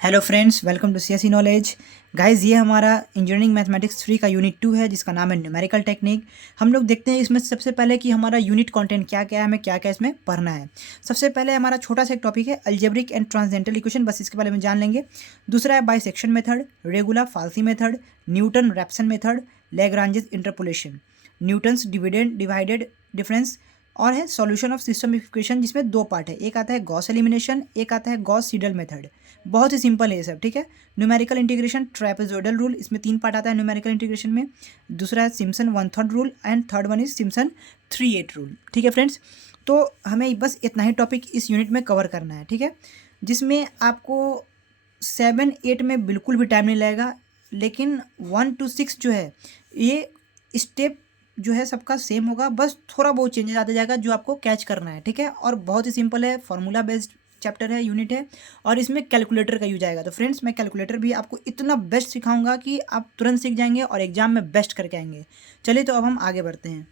Hello friends, welcome to CSE knowledge. Guys, ये हमारा engineering mathematics 3 का यूनिट 2 है जिसका नाम है न्यूमेरिकल टेक्निक। हम लोग देखते हैं इसमें सबसे पहले कि हमारा यूनिट कंटेंट क्या क्या है, हमें क्या क्या इसमें पढ़ना है। सबसे पहले हमारा छोटा सा एक टॉपिक है अलजेब्रिक एंड ट्रांसडेंटल इक्वेशन, बस इसके बारे में जान लेंगे। दूसरा है bisection method, regula falsi method, Newton Raphson method, Lagrange's interpolation, Newton's divided difference, और है सॉल्यूशन ऑफ सिस्टम इक्वेशन, जिसमें दो पार्ट है। एक आता है गॉस एलिमिनेशन, एक आता है गॉस सीडल मेथड। बहुत ही सिंपल है ये सब, ठीक है। न्यूमेरिकल इंटीग्रेशन, ट्रेपेजोइडल रूल, इसमें 3 पार्ट आता है न्यूमेरिकल इंटीग्रेशन में। दूसरा है Simpson 1/3 rule and third one is Simpson 3/8 rule, ठीक है फ्रेंड्स। तो हमें बस इतना ही टॉपिक इस यूनिट में कवर करना है, ठीक है, जिसमें आपको 7-8 में बिल्कुल भी टाइम नहीं लगेगा, लेकिन 1 to 6 जो है ये स्टेप जो है सबका सेम होगा, बस थोड़ा बहुत चेंजेस आते जाएगा जो आपको कैच करना है, ठीक है। और बहुत ही सिंपल है, फार्मूला बेस्ड चैप्टर है, यूनिट है, और इसमें कैलकुलेटर का यूज आएगा। तो फ्रेंड्स, मैं कैलकुलेटर भी आपको इतना बेस्ट सिखाऊंगा कि आप तुरंत सीख जाएंगे और एग्जाम में बेस्ट करके आएंगे। चलिए, तो अब हम आगे बढ़ते हैं।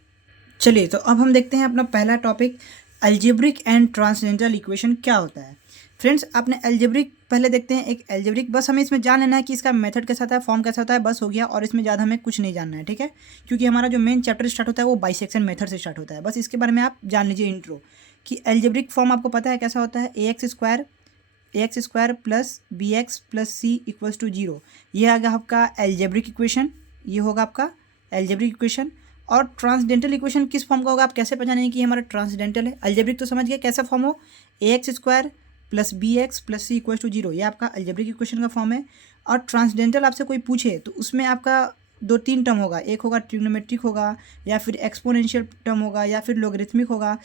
चलिए, तो अब हम देखते हैं अपना पहला topic, algebraic and transcendental equation क्या होता है। फ्रेंड्स, आपने अलजेब्रिक पहले देखते हैं। एक अलजेब्रिक, बस हमें इसमें जान लेना है कि इसका मेथड कैसा होता है, फॉर्म कैसा होता है, बस हो गया। और इसमें ज़्यादा हमें कुछ नहीं जानना है, ठीक है, क्योंकि हमारा जो मेन चैप्टर स्टार्ट होता है वो बाइसेक्शन मेथड से स्टार्ट होता है। बस इसके बारे में आप जान लीजिए इंट्रो, कि अलजेब्रिक फॉर्म आपको पता है कैसा होता है। A x square plus b x plus c equals to 0, ये आ गया आपका अलजेब्रिक इक्वेशन, ये होगा आपका अलजेब्रिक इक्वेशन। और ट्रांसडेंटल इक्वेशन किस फॉर्म का होगा, आप कैसे पहचानेंगे कि हमारा ट्रांसडेंटल है। अलजेब्रिक तो समझ गए कैसा फॉर्म हो, a x square plus b x plus c equal to 0, ये आपका अलजेब्रिक इक्वेशन का फॉर्म है। और ट्रांसडेंटल आपसे कोई पूछे तो उसमें आपका 2-3 टर्म होगा, एक होगा ट्रिग्नोमेट्रिक होगा, या फिर एक्सपोनेंशियल टर्म होगा, या फिर लोगरिथमिक होगा।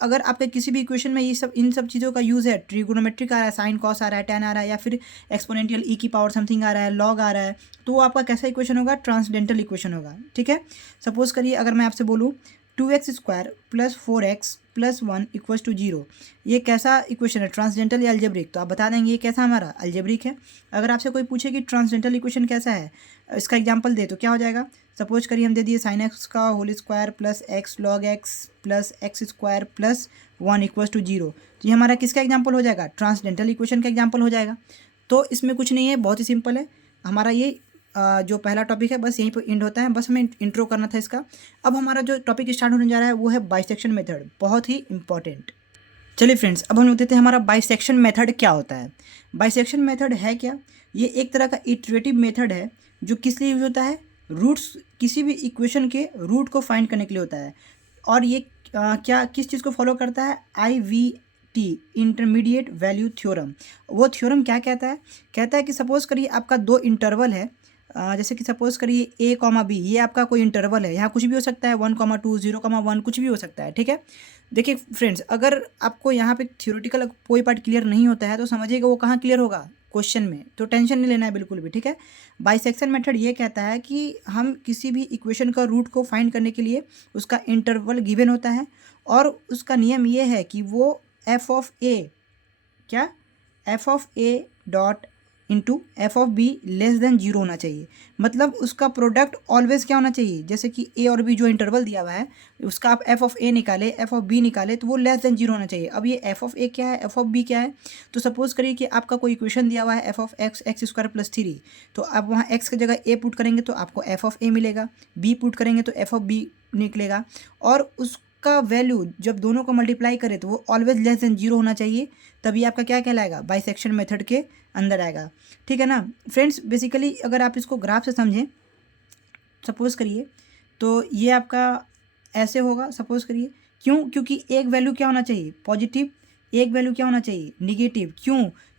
अगर आपके किसी भी इक्वेशन में ये सब इन सब चीज़ों का यूज़ है, ट्रिगोनोमेट्रिक आ रहा है, साइन कॉस आ रहा है, टेन आ रहा है, या फिर एक्सपोनेंशियल ई की पावर समथिंग आ रहा है, लॉग आ रहा है, तो वो आपका कैसा इक्वेशन होगा, ट्रांसडेंटल इक्वेशन होगा, ठीक है। सपोज करिए अगर मैं आपसे बोलूँ 2x² plus 4x plus 1 equals to 0, ये कैसा इक्वेशन है, ट्रांसडेंटल या अलजेब्रिक, तो आप बता देंगे ये कैसा हमारा अलजेब्रिक है। अगर आपसे कोई पूछे कि ट्रांसडेंटल इक्वेशन कैसा है, इसका एग्जांपल दे, तो क्या हो जाएगा। सपोज करिए हम दे दिए साइन एक्स का whole square plus x log x plus x square plus 1 equals to 0, तो ये हमारा किसका एग्जाम्पल हो जाएगा, ट्रांसडेंटल इक्वेशन का एग्जाम्पल हो जाएगा। तो इसमें कुछ नहीं है, बहुत ही सिंपल है हमारा ये जो पहला टॉपिक है, बस यहीं पर एंड होता है, बस हमें इंट्रो करना था इसका। अब हमारा जो टॉपिक स्टार्ट होने जा रहा है वो है बाइसेक्शन मेथड, बहुत ही इंपॉर्टेंट। चलिए फ्रेंड्स, अब हम लोग देखते हैं हमारा बाइसेक्शन मेथड क्या होता है। बाइसेक्शन मेथड है क्या, ये एक तरह का इटरेटिव मेथड है जो किस लिए यूज होता है, रूट्स, किसी भी इक्वेशन के रूट को फाइंड करने के लिए होता है। और ये क्या किस चीज़ को फॉलो करता है, IVT, इंटरमीडिएट वैल्यू थ्योरम। वो थ्योरम क्या कहता है कि सपोज करिए आपका 2 इंटरवल है, जैसे कि सपोज करिए A, B, ये आपका कोई इंटरवल है, यहाँ कुछ भी हो सकता है, 1, 2, 0, 1, कुछ भी हो सकता है, ठीक है। देखिए फ्रेंड्स, अगर आपको यहाँ पे थ्योरेटिकल कोई पार्ट क्लियर नहीं होता है तो समझिएगा वो कहाँ क्लियर होगा, क्वेश्चन में, तो टेंशन नहीं लेना है बिल्कुल भी, ठीक है। बाइसेक्शन मेथड ये कहता है कि हम किसी भी इक्वेशन का रूट को फाइंड करने के लिए उसका इंटरवल गिवन होता है, और उसका नियम ये है कि वो F of A dot into F of be less than 0 होना चाहिए। मतलब उसका प्रोडक्ट ऑलवेज क्या होना चाहिए, जैसे कि ए और बी जो इंटरवल दिया हुआ है उसका आप एफ ऑफ ए निकाले, एफ ऑफ बी निकाले, तो वो लेस देन 0 होना चाहिए। अब ये एफ ऑफ ए क्या है, एफ ऑफ बी क्या है, तो सपोज करिए कि आपका कोई इक्वेशन दिया हुआ है F of x square plus 3, तो आप वहाँ एक्स की जगह ए पुट करेंगे तो आपको एफ ऑफ ए मिलेगा, बी पुट करेंगे तो एफ ऑफ बी निकलेगा, और उसका वैल्यू जब दोनों को मल्टीप्लाई करें तो वो ऑलवेज लेस देन 0 होना चाहिए, तभी आपका क्या कहलाएगा, बाइसेक्शन मेथड के अंदर आएगा, ठीक है ना फ्रेंड्स। बेसिकली अगर आप इसको ग्राफ से समझें, सपोज करिए तो ये आपका ऐसे होगा, सपोज करिए, क्योंकि एक वैल्यू क्या होना चाहिए, पॉजिटिव, एक वैल्यू क्या होना चाहिए, निगेटिव।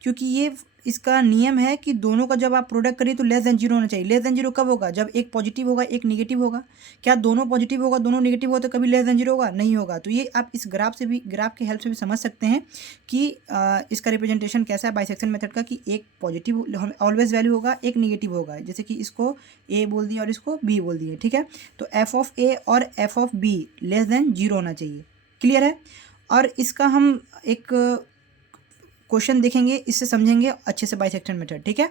क्योंकि ये इसका नियम है कि दोनों का जब आप प्रोडक्ट करिए तो लेस देन 0 होना चाहिए। लेस देन 0 कब होगा, जब एक पॉजिटिव होगा एक निगेटिव होगा। क्या दोनों पॉजिटिव होगा दोनों निगेटिव होगा तो कभी लेस देन 0 होगा, नहीं होगा। तो ये आप इस ग्राफ की हेल्प से भी समझ सकते हैं कि इसका रिप्रेजेंटेशन कैसा है बाइसेक्शन मेथड का, कि एक पॉजिटिव ऑलवेज वैल्यू होगा, एक निगेटिव होगा, जैसे कि इसको ए बोल दिए और इसको बी बोल दिए, ठीक है। तो एफ ऑफ ए और f of be less than 0 होना चाहिए, क्लियर है। और इसका हम एक क्वेश्चन देखेंगे, इससे समझेंगे अच्छे से बाइसेक्शन मेथड, ठीक है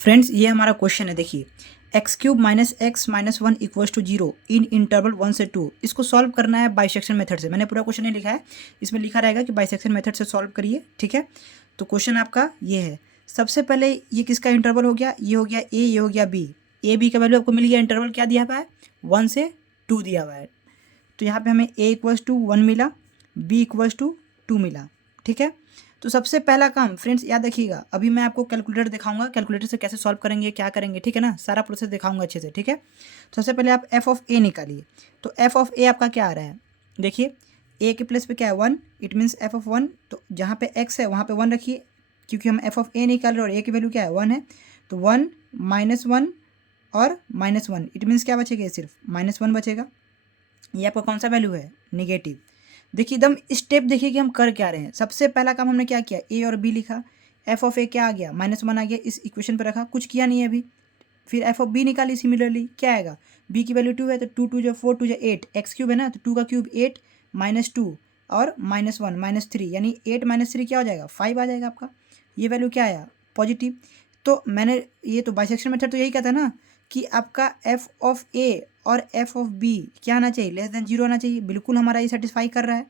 फ्रेंड्स। ये हमारा क्वेश्चन है, देखिए x³ minus x minus 1 equals to 0 in interval 1 से 2, इसको सॉल्व करना है बाइसेक्शन मेथड से। मैंने पूरा क्वेश्चन नहीं लिखा है, इसमें लिखा रहेगा कि बाइसेक्शन मेथड से सॉल्व करिए, ठीक है। तो क्वेश्चन आपका ये है। सबसे पहले ये किसका इंटरवल हो गया, ये हो गया ए, ये हो गया बी। ए बी का वैल्यू आपको मिल गया, इंटरवल क्या दिया हुआ है 1 से 2 दिया हुआ है। तो यहाँ पे हमें ए इक्वल्स टू 1 मिला, बी इक्वल्स टू 2 मिला, ठीक है। तो सबसे पहला काम फ्रेंड्स याद रखिएगा, अभी मैं आपको कैलकुलेटर दिखाऊंगा, कैलकुलेटर से कैसे सॉल्व करेंगे, क्या करेंगे, ठीक है ना, सारा प्रोसेस दिखाऊंगा अच्छे से, ठीक है। तो सबसे पहले आप एफ ऑफ ए निकालिए। तो एफ ऑफ ए आपका क्या आ रहा है, देखिए ए के प्लेस पे क्या है 1, इट मीन्स एफ ऑफ 1। तो जहाँ पे एक्स है वहाँ पे 1 रखिए, क्योंकि हम एफ ऑफ ए निकाल रहे हैं और ए की वैल्यू क्या है 1 है। तो 1 -1 और -1, इट मीन्स क्या बचेगा, सिर्फ -1 बचेगा। ये आपका कौन सा वैल्यू है, निगेटिव। देखिए एकदम स्टेप देखिए कि हम कर क्या रहे हैं। सबसे पहला काम हमने क्या किया, ए और बी लिखा, एफ ऑफ ए क्या आ गया -1 आ गया, इस इक्वेशन पर रखा, कुछ किया नहीं है अभी। फिर एफ ऑफ बी निकाली, सिमिलरली क्या आएगा, बी की वैल्यू 2 है तो 2 2 जो 4 2 जो 8, एक्स क्यूब है ना, तो 2 का क्यूब 8 -2 और -1 -3, यानी 8 -3 क्या हो जाएगा 5 आ जाएगा आपका। ये वैल्यू क्या आया, पॉजिटिव। तो मैंने ये तो बाइसेक्शन मेथड तो यही कहता है ना कि आपका एफ ऑफ ए और एफ ऑफ बी क्या आना चाहिए, लेस देन 0 आना चाहिए। बिल्कुल हमारा ये सेटिस्फाई कर रहा है।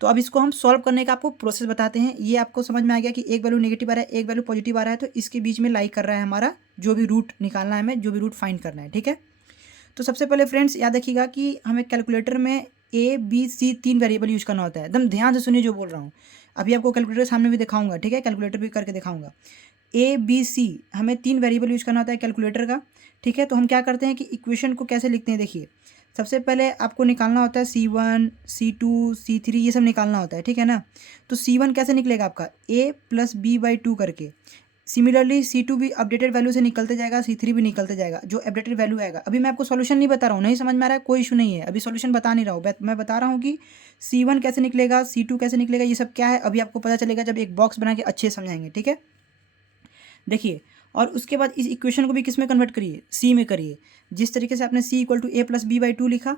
तो अब इसको हम सॉल्व करने का आपको प्रोसेस बताते हैं। ये आपको समझ में आ गया कि एक वैल्यू नेगेटिव आ रहा है, एक वैल्यू पॉजिटिव आ रहा है, तो इसके बीच में लाई कर रहा है हमारा जो भी रूट निकालना है, हमें जो भी रूट फाइंड करना है, ठीक है। तो सबसे पहले फ्रेंड्स याद रखिएगा कि हमें कैलकुलेटर में A B C 3 variable use करना होता है। एकदम ध्यान से सुनिए जो बोल रहा हूँ, अभी आपको कैलकुलेटर सामने भी दिखाऊंगा, ठीक है, कैलकुलेटर भी करके दिखाऊंगा। ए बी सी हमें 3 वेरिएबल यूज करना होता है कैलकुलेटर का, ठीक है। तो हम क्या करते हैं कि इक्वेशन को कैसे लिखते हैं, देखिए सबसे पहले आपको निकालना होता है C1 C2 C3 ये सब निकालना होता है, ठीक है ना। तो C1 कैसे निकलेगा आपका A + B/2 करके। सिमिलरली C2 भी अपडेटेड वैल्यू से निकलते जाएगा, C3 भी निकलते जाएगा, जो अपडेटेड वैल्यू आएगा। अभी मैं आपको सॉल्यूशन नहीं बता रहा हूँ, नहीं समझ में आ रहा है कोई इशू नहीं है, अभी सॉल्यूशन बता नहीं रहा हूँ, मैं बता रहा हूँ कि C1 कैसे निकलेगा, C2 कैसे निकलेगा, ये सब क्या है अभी आपको पता चलेगा जब एक बॉक्स बना के अच्छे समझाएंगे, ठीक है। देखिए और उसके बाद इस इक्वेशन को भी किस में कन्वर्ट करिए, सी में करिए। जिस तरीके से आपने C = A + B/2 लिखा,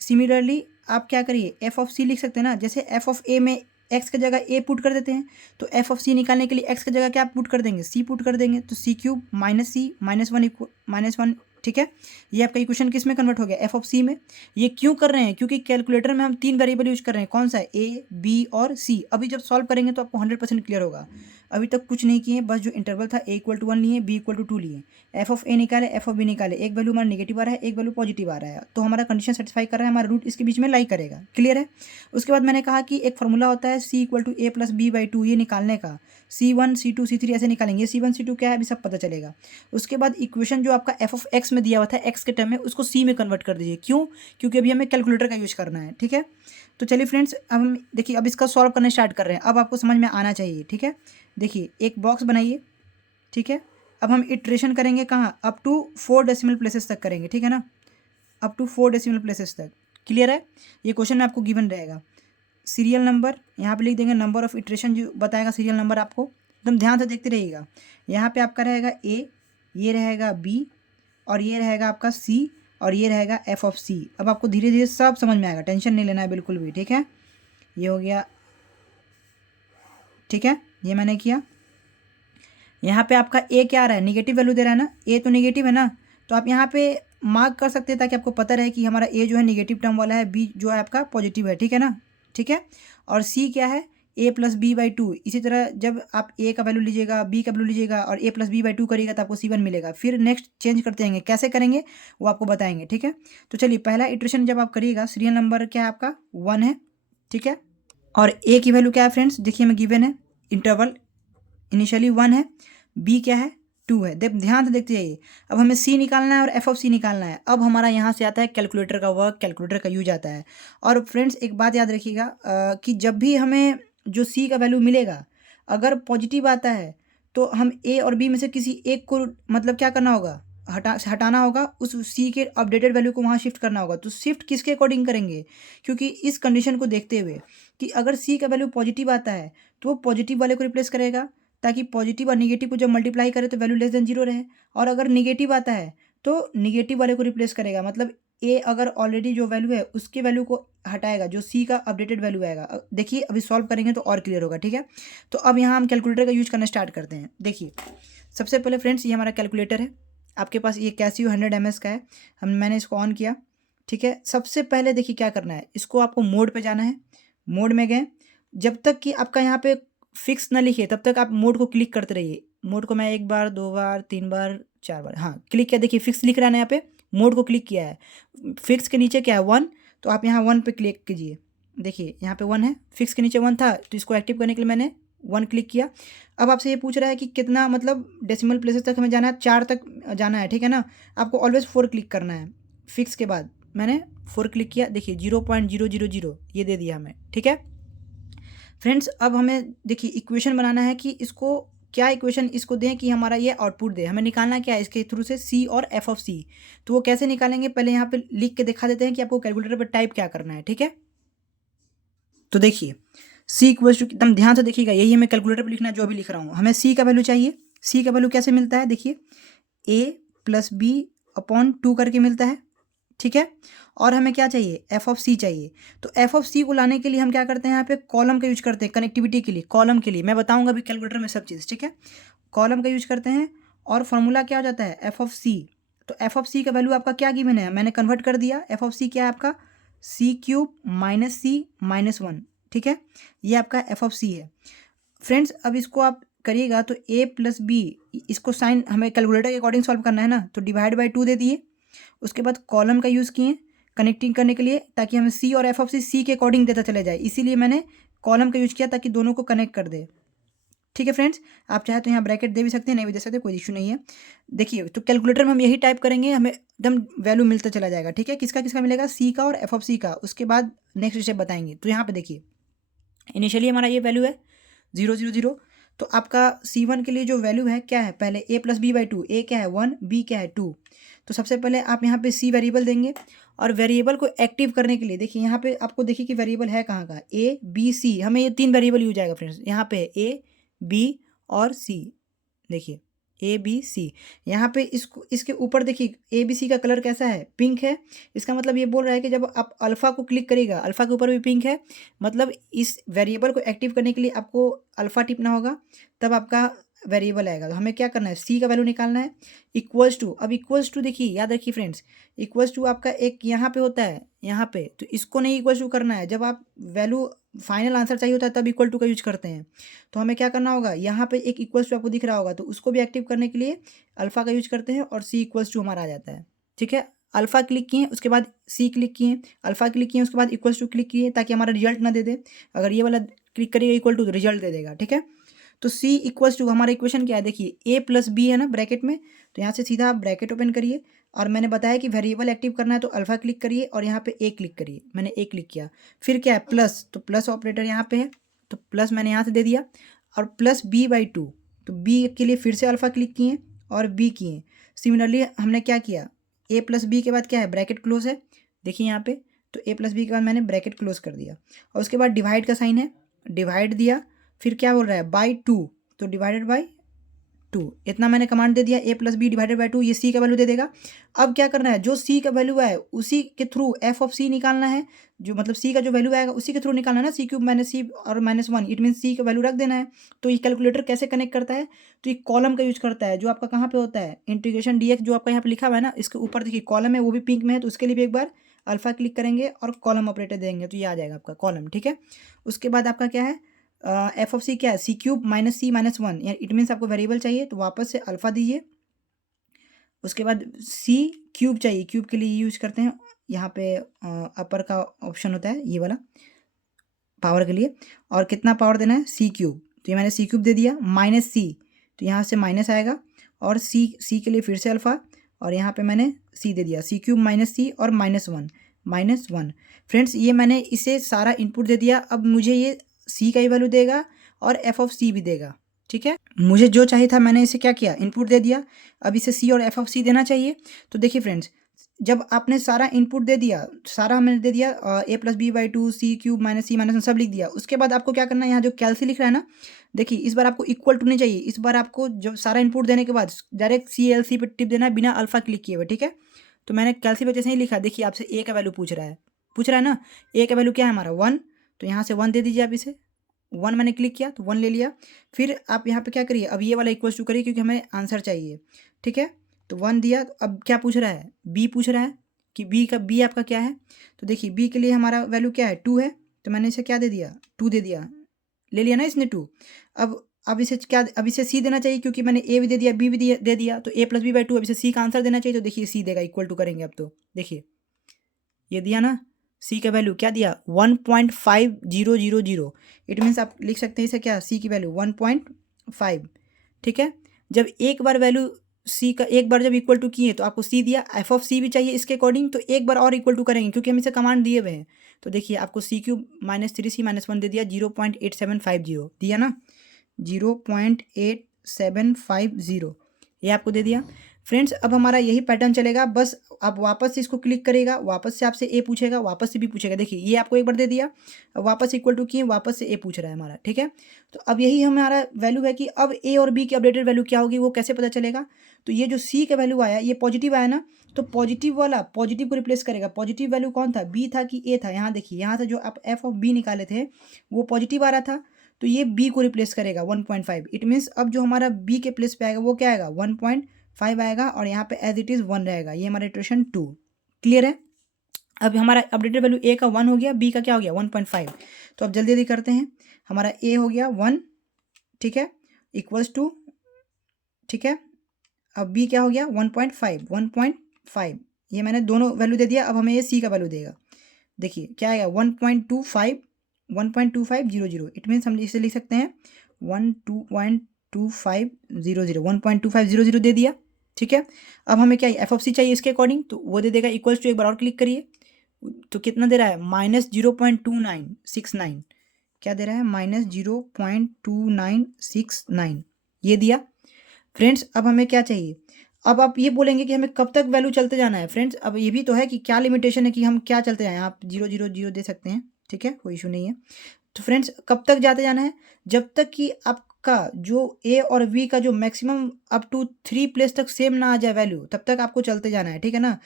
सिमिलरली आप क्या करिए एफ ऑफ सी लिख सकते हैं ना। जैसे एफ ऑफ ए में एक्स की जगह ए पुट कर देते हैं, तो एफ ऑफ सी निकालने के लिए एक्स की जगह क्या पुट कर देंगे, सी पुट कर देंगे। तो C³ -C -1 ठीक है। ये आपका इक्वेशन किस में कन्वर्ट हो गया, एफ ऑफ सी में। ये क्यों कर रहे हैं, क्योंकि कैलकुलेटर में हम 3 वेरिएबल यूज कर रहे हैं, कौन सा है, ए बी और सी। अभी जब सॉल्व करेंगे तो आपको 100% क्लियर होगा। अभी तक कुछ नहीं किए, बस जो इंटरवल था A = 1 लिए, B = 2 लिए, एफ ऑफ ए निकाले, एफ ऑफ बी निकाले, एक वैल्यू हमारा नेगेटिव आ रहा है, एक वैल्यू पॉजिटिव आ रहा है, तो हमारा कंडीशन सेटिस्फाई कर रहा है, हमारा रूट इसके बीच में लाई करेगा, क्लियर है। उसके बाद मैंने कहा कि एक फॉर्मूला होता है C = A + B/2 ये निकालने का, C1 C2 C3 ऐसे निकालेंगे। C1 C2 क्या है अभी सब पता चलेगा। उसके बाद इक्वेशन जो आपका एफ ऑफ एक्स में दिया हुआ था एक्स के टर्म में, उसको सी में कन्वर्ट कर दीजिए। क्यों, क्योंकि अभी हमें कैलकुलेटर का यूज करना है, ठीक है। तो चलिए फ्रेंड्स अब हम देखिए अब इसका सॉल्व करना स्टार्ट कर रहे हैं, अब आपको समझ में आना चाहिए, ठीक है। देखिए एक बॉक्स बनाइए, ठीक है। अब हम इटरेशन करेंगे कहाँ, अप टू 4 डेसिमल प्लेसेस तक करेंगे, ठीक है ना, अप टू 4 डेसिमल प्लेसेस तक, क्लियर है। ये क्वेश्चन में आपको गिवन रहेगा। सीरियल नंबर यहाँ पे लिख देंगे, नंबर ऑफ इटरेशन जो बताएगा सीरियल नंबर आपको, एकदम ध्यान से देखते रहिएगा। यहाँ पे आपका रहेगा ए, ये रहेगा बी और ये रहेगा आपका सी और ये रहेगा एफ ऑफ सी। अब आपको धीरे धीरे सब समझ में आएगा, टेंशन नहीं लेना है बिल्कुल भी, ठीक है। ये हो गया, ठीक है, ये मैंने किया। यहाँ पे आपका ए क्या आ रहा है, निगेटिव वैल्यू दे रहा है ना, ए तो निगेटिव है ना, तो आप यहाँ पे मार्क कर सकते हैं ताकि आपको पता रहे कि हमारा ए जो है निगेटिव टर्म वाला है, बी जो है आपका पॉजिटिव है, ठीक है ना, ठीक है। और सी क्या है, A + B/2। इसी तरह जब आप ए का वैल्यू लीजिएगा, बी का वैल्यू लीजिएगा और A + B/2 करिएगा तो आपको C1 मिलेगा। फिर नेक्स्ट चेंज करते रहेंगे, कैसे करेंगे वो आपको बताएंगे, ठीक है। तो चलिए पहला इटरेशन जब आप करिएगा, सीरियल नंबर क्या है आपका 1 है, ठीक है। और ए की वैल्यू क्या है फ्रेंड्स, देखिए हमें गिवन है, इंटरवल इनिशियली 1 है, बी क्या है 2 है। ध्यान से देखते जाइए। अब हमें सी निकालना है और एफ ऑफ सी निकालना है। अब हमारा यहाँ से आता है कैलकुलेटर का वर्क, कैलकुलेटर का यूज आता है। और फ्रेंड्स एक बात याद रखिएगा कि जब भी हमें जो सी का वैल्यू मिलेगा अगर पॉजिटिव आता है तो हम ए और बी में से किसी एक को मतलब क्या करना होगा, हटाना होगा, उस सी के अपडेटेड वैल्यू को वहाँ शिफ्ट करना होगा। तो शिफ्ट किसके अकॉर्डिंग करेंगे, क्योंकि इस कंडीशन को देखते हुए कि अगर सी का वैल्यू पॉजिटिव आता है तो वो पॉजिटिव वाले को रिप्लेस करेगा, ताकि पॉजिटिव और निगेटिव को जब मल्टीप्लाई करे तो वैल्यू लेस देन 0 रहे। और अगर निगेटिव आता है तो निगेटिव वाले को रिप्लेस करेगा, मतलब ए अगर ऑलरेडी जो वैल्यू है उसके वैल्यू को हटाएगा, जो सी का अपडेटेड वैल्यू आएगा। देखिए अभी सॉल्व करेंगे तो और क्लियर होगा, ठीक है। तो अब यहाँ हम कैलकुलेटर का यूज करना स्टार्ट करते हैं। देखिए सबसे पहले फ्रेंड्स ये हमारा कैलकुलेटर है, आपके पास ये कैसियो 100 ms का है, मैंने इसको ऑन किया, ठीक है। सबसे पहले देखिए क्या करना है, इसको आपको मोड पे जाना है। मोड में गए, जब तक कि आपका यहाँ पे फिक्स ना लिखिए तब तक आप मोड को क्लिक करते रहिए। मोड को मैं 1 बार 2 बार 3 बार 4 बार, हाँ क्लिक किया, देखिए फिक्स लिख रहा है ना यहाँ पे, मोड को क्लिक किया है। फिक्स के नीचे क्या है 1, तो आप यहाँ 1 पे क्लिक कीजिए, देखिए यहाँ पे 1 है, फिक्स के नीचे 1 था तो इसको एक्टिव करने के लिए मैंने 1 क्लिक किया। अब आपसे ये पूछ रहा है कि कितना मतलब डेसिमल प्लेसेस तक हमें जाना है, 4 तक जाना है, ठीक है ना। आपको ऑलवेज 4 क्लिक करना है। फिक्स के बाद मैंने 4 क्लिक किया, देखिए 0.000 ये दे दिया हमें, ठीक है फ्रेंड्स। अब हमें देखिए इक्वेशन बनाना है कि इसको क्या इक्वेशन इसको दें कि हमारा ये आउटपुट दे। हमें निकालना क्या है इसके थ्रू से सी और एफ ऑफ सी। तो वो कैसे निकालेंगे, पहले यहाँ पे लिख के दिखा देते हैं कि आपको कैलकुलेटर पर टाइप क्या करना है, ठीक है। तो देखिए सी इक्वल्स टू, एकदम ध्यान से देखिएगा, यही हमें कैलकुलेटर पर लिखना है जो अभी लिख रहा हूँ। हमें सी का वैल्यू चाहिए। सी का वैल्यू कैसे मिलता है, देखिए ए प्लस बी अपॉन 2 करके मिलता है, ठीक है। और हमें क्या चाहिए, एफ ऑफ सी चाहिए। तो एफ ऑफ सी को लाने के लिए हम क्या करते हैं, यहाँ पे कॉलम का यूज करते हैं कनेक्टिविटी के लिए। कॉलम के लिए मैं बताऊंगा अभी कैलकुलेटर में सब चीज़, ठीक है। कॉलम का यूज करते हैं और फॉर्मूला क्या हो जाता है, एफ ऑफ सी। तो एफ ऑफ सी का वैल्यू आपका क्या गिवन है, मैंने कन्वर्ट कर दिया। एफ ऑफ सी क्या है आपका, सी क्यूब माइनस सी माइनस 1, ठीक है। ये आपका एफ ऑफ सी है फ्रेंड्स। अब इसको आप करिएगा तो ए प्लस बी, इसको साइन हमें कैलकुलेटर के अकॉर्डिंग सॉल्व करना है ना, तो डिवाइड बाई 2 दे दिए। उसके बाद कॉलम का यूज़ किए कनेक्टिंग करने के लिए, ताकि हमें सी और एफ ऑफ सी के अकॉर्डिंग देता चले जाए, इसीलिए मैंने कॉलम का यूज किया ताकि दोनों को कनेक्ट कर दे, ठीक है फ्रेंड्स। आप चाहे तो यहाँ ब्रैकेट दे भी सकते हैं, नहीं भी दे सकते, कोई इशू नहीं है। देखिए तो कैलकुलेटर में हम यही टाइप करेंगे, हमें एकदम वैल्यू मिलता चला जाएगा, ठीक है। किसका किसका मिलेगा, सी का और एफ ऑफ सी का। उसके बाद नेक्स्ट स्टेप बताएंगे। तो यहाँ पे देखिए इनिशियली हमारा ये वैल्यू है 000। तो आपका C1 के लिए जो वैल्यू है क्या है, पहले a प्लस बी बाई 2, ए क्या है 1, b क्या है 2। तो सबसे पहले आप यहाँ पे c वेरिएबल देंगे, और वेरिएबल को एक्टिव करने के लिए देखिए यहाँ पे आपको देखिए कि वेरिएबल है कहाँ का, a b c। हमें ये 3 वेरिएबल यूज आएगा फ्रेंड्स, यहाँ पे a b और c। देखिए ए बी सी, यहाँ पे इसको इसके ऊपर देखिए ए बी सी का कलर कैसा है, पिंक है। इसका मतलब ये बोल रहा है कि जब आप अल्फ़ा को क्लिक करेगा, अल्फ़ा के ऊपर भी पिंक है, मतलब इस वेरिएबल को एक्टिव करने के लिए आपको अल्फ़ा टिपना होगा, तब आपका वेरिएबल आएगा। तो हमें क्या करना है, सी का वैल्यू निकालना है, इक्वल्स टू। अब इक्वल्स टू देखिए याद रखिए फ्रेंड्स, इक्वल्स टू आपका एक यहाँ पे होता है, यहाँ पे, तो इसको नहीं इक्वल्स टू करना है। जब आप वैल्यू फाइनल आंसर चाहिए होता है तब इक्वल टू का यूज करते हैं। तो हमें क्या करना होगा, यहाँ पे एक इक्वल्स टू आपको दिख रहा होगा, तो उसको भी एक्टिव करने के लिए अल्फ़ा का यूज करते हैं और सी इक्वल्स टू हमारा आ जाता है, ठीक है। अल्फ़ा क्लिक किए, उसके बाद सी क्लिक किए, अल्फ़ा क्लिक किए, उसके बाद इक्वल्स टू क्लिक किए, ताकि हमारा रिजल्ट ना दे दे। अगर ये वाला क्लिक करिएगा इक्वल टू तो रिजल्ट दे देगा, ठीक है। तो सी इक्वल्स टू हमारा इक्वेशन क्या है, देखिए ए प्लस बी है ना ब्रैकेट में, तो यहाँ से सीधा आप ब्रैकेट ओपन करिए, और मैंने बताया कि वेरिएबल एक्टिव करना है तो अल्फ़ा क्लिक करिए और यहाँ पे ए क्लिक करिए। मैंने ए क्लिक किया, फिर क्या है प्लस, तो प्लस ऑपरेटर यहाँ पे है, तो प्लस मैंने यहाँ से दे दिया, और प्लस बी बाई 2। तो बी के लिए फिर से अल्फ़ा क्लिक किए और बी किए। सिमिलरली हमने क्या किया, ए प्लस बी के बाद क्या है, ब्रैकेट क्लोज है, देखिए यहाँ पे। तो ए प्लस बी के बाद मैंने ब्रैकेट क्लोज कर दिया, और उसके बाद डिवाइड का साइन है, डिवाइड दिया, फिर क्या बोल रहा है बाई 2, तो डिवाइडेड बाई 2। इतना मैंने कमांड दे दिया, a plus B divided by 2, ये सी का वैल्यू दे देगा। अब क्या करना है, जो सी का वैल्यू है उसी के थ्रू एफ ऑफ सी निकालना है, जो मतलब सी का जो वैल्यू आएगा उसी के थ्रू निकालना है ना, सी क्यूब माइनस सी और माइनस 1, इट मीन सी का वैल्यू रख देना है। तो ये कैलकुलेटर कैसे कनेक्ट करता है, तो ये कॉलम का यूज करता है, जो आपका कहाँ पे होता है, इंटीग्रेशन डीएक्स जो आपका यहाँ पे लिखा हुआ है ना, इसके ऊपर देखिए कॉलम है, वो भी पिंक में है, तो उसके लिए भी एक बार अल्फ़ा क्लिक करेंगे और कॉलम ऑपरेटर देंगे, तो ये आ जाएगा आपका कॉलम, ठीक है। उसके बाद आपका क्या है, एफ ऑफ सी क्या है, सी क्यूब माइनस सी माइनस 1, या इट मीन्स आपको वेरिएबल चाहिए तो वापस से अल्फ़ा दीजिए। उसके बाद सी क्यूब चाहिए, क्यूब के लिए यूज करते हैं यहाँ पे अपर का ऑप्शन होता है ये वाला पावर के लिए, और कितना पावर देना है, सी क्यूब। तो ये मैंने सी क्यूब दे दिया, माइनस सी, तो यहाँ से माइनस आएगा, और सी के लिए फिर से अल्फ़ा, और यहाँ पे मैंने सी दे दिया, सी क्यूब माइनस सी और -1 फ्रेंड्स। ये मैंने इसे सारा इनपुट दे दिया। अब मुझे ये सी का ही वैल्यू देगा और एफ ऑफ सी भी देगा, ठीक है। मुझे जो चाहिए था मैंने इसे क्या किया, इनपुट दे दिया। अब इसे सी और एफ ऑफ सी देना चाहिए। तो देखिए फ्रेंड्स, जब आपने सारा इनपुट दे दिया, सारा हमने दे दिया, a plus B by 2, c cube minus c minus 1 सब लिख दिया। उसके बाद आपको क्या करना है, यहाँ जो कैलसी लिख रहा है ना, देखिए इस बार आपको इक्वल टू नहीं चाहिए, इस बार आपको जब सारा इनपुट देने के बाद डायरेक्ट सी एल सी पे टिप देना है, बिना अल्फ़ा क्लिक किए हुए, ठीक है। तो मैंने कैलसी पे जैसे ही लिखा, देखिए आपसे ए का वैल्यू पूछ रहा है ना, ए का वैल्यू क्या है हमारा 1, तो यहाँ से 1 दे दीजिए आप इसे। 1 मैंने क्लिक किया तो 1 ले लिया। फिर आप यहाँ पे क्या करिए, अब ये वाला इक्वल्स टू करिए, क्योंकि हमें आंसर चाहिए, ठीक है। तो 1 दिया, तो अब क्या पूछ रहा है, बी पूछ रहा है कि बी आपका क्या है। तो देखिए बी के लिए हमारा वैल्यू क्या है, 2 है, तो मैंने इसे क्या दे दिया, 2 दे दिया, ले लिया ना इसने 2। अब इसे क्या, अब इसे सी देना चाहिए क्योंकि मैंने ए भी दे दिया, बी भी दे दिया, तो a + b/2। अब इसे सी का आंसर देना चाहिए, तो देखिए सी देगा, इक्वल टू करेंगे अब तो देखिए ये दिया ना, सी का वैल्यू क्या दिया 1.5000। इट मीन्स आप लिख सकते हैं इसे क्या, सी की वैल्यू 1.5। ठीक है, जब एक बार वैल्यू सी का एक बार जब इक्वल टू किए तो आपको सी दिया, एफ ऑफ सी भी चाहिए इसके अकॉर्डिंग, तो एक बार और इक्वल टू करेंगे क्योंकि हम इसे कमांड दिए हुए हैं। तो देखिए आपको c³ -3c-1 दे दिया, 0.8750 दिया ना, 0.8750 ये आपको दे दिया। फ्रेंड्स अब हमारा यही पैटर्न चलेगा, बस आप वापस से इसको क्लिक करेगा, वापस से आपसे ए पूछेगा, वापस से बी पूछेगा। देखिए ये आपको एक बार दे दिया, अब वापस इक्वल टू किए, वापस से ए पूछ रहा है हमारा। ठीक है, तो अब यही हमारा वैल्यू है कि अब ए और बी की अपडेटेड वैल्यू क्या होगी, वो कैसे पता चलेगा। तो ये जो सी का वैल्यू आया, ये पॉजिटिव आया ना, तो पॉजिटिव वाला पॉजिटिव को रिप्लेस करेगा। पॉजिटिव वैल्यू कौन था, बी था कि ए था। यहाँ देखिए, यहाँ से जो आप एफ ऑफ बी निकाले थे वो पॉजिटिव आ रहा था, तो ये बी को रिप्लेस करेगा 1.5। इट मीन्स अब जो हमारा बी के प्लेस पे आएगा वो क्या आएगा 1.5 आएगा, और यहाँ पे एज इट इज़ 1 रहेगा। ये हमारा इटरेशन 2 क्लियर है। अब हमारा अपडेटेड वैल्यू ए का 1 हो गया, बी का क्या हो गया 1.5। तो अब जल्दी जल्दी करते हैं, हमारा ए हो गया 1, ठीक है, इक्वल्स टू, ठीक है, अब बी क्या हो गया 1.5। ये मैंने दोनों वैल्यू दे दिया। अब हमें ये सी का वैल्यू देगा, देखिए क्या आएगा 1.2500। इट मीन्स हम इसे लिख सकते हैं 1.2500 दे दिया। ठीक है, अब हमें क्या एफ ऑफ सी चाहिए इसके अकॉर्डिंग, तो वो दे देगा इक्वल्स टू, एक बार और क्लिक करिए, तो कितना दे रहा है -0.2969। क्या दे रहा है -0.2969 ये दिया। फ्रेंड्स अब हमें क्या चाहिए, अब आप ये बोलेंगे कि हमें कब तक वैल्यू चलते जाना है। फ्रेंड्स अब ये भी तो है कि क्या लिमिटेशन है कि हम क्या चलते जाएं, आप 000 दे सकते हैं, ठीक है, कोई इशू नहीं है। तो फ्रेंड्स कब तक जाते जाना है, जब तक कि आपका जो ए और बी का जो मैक्सिमम अप टू 3 प्लेस तक सेम ना आ जाए वैल्यू, तब तक आपको चलते जाना है। ठीक है ना,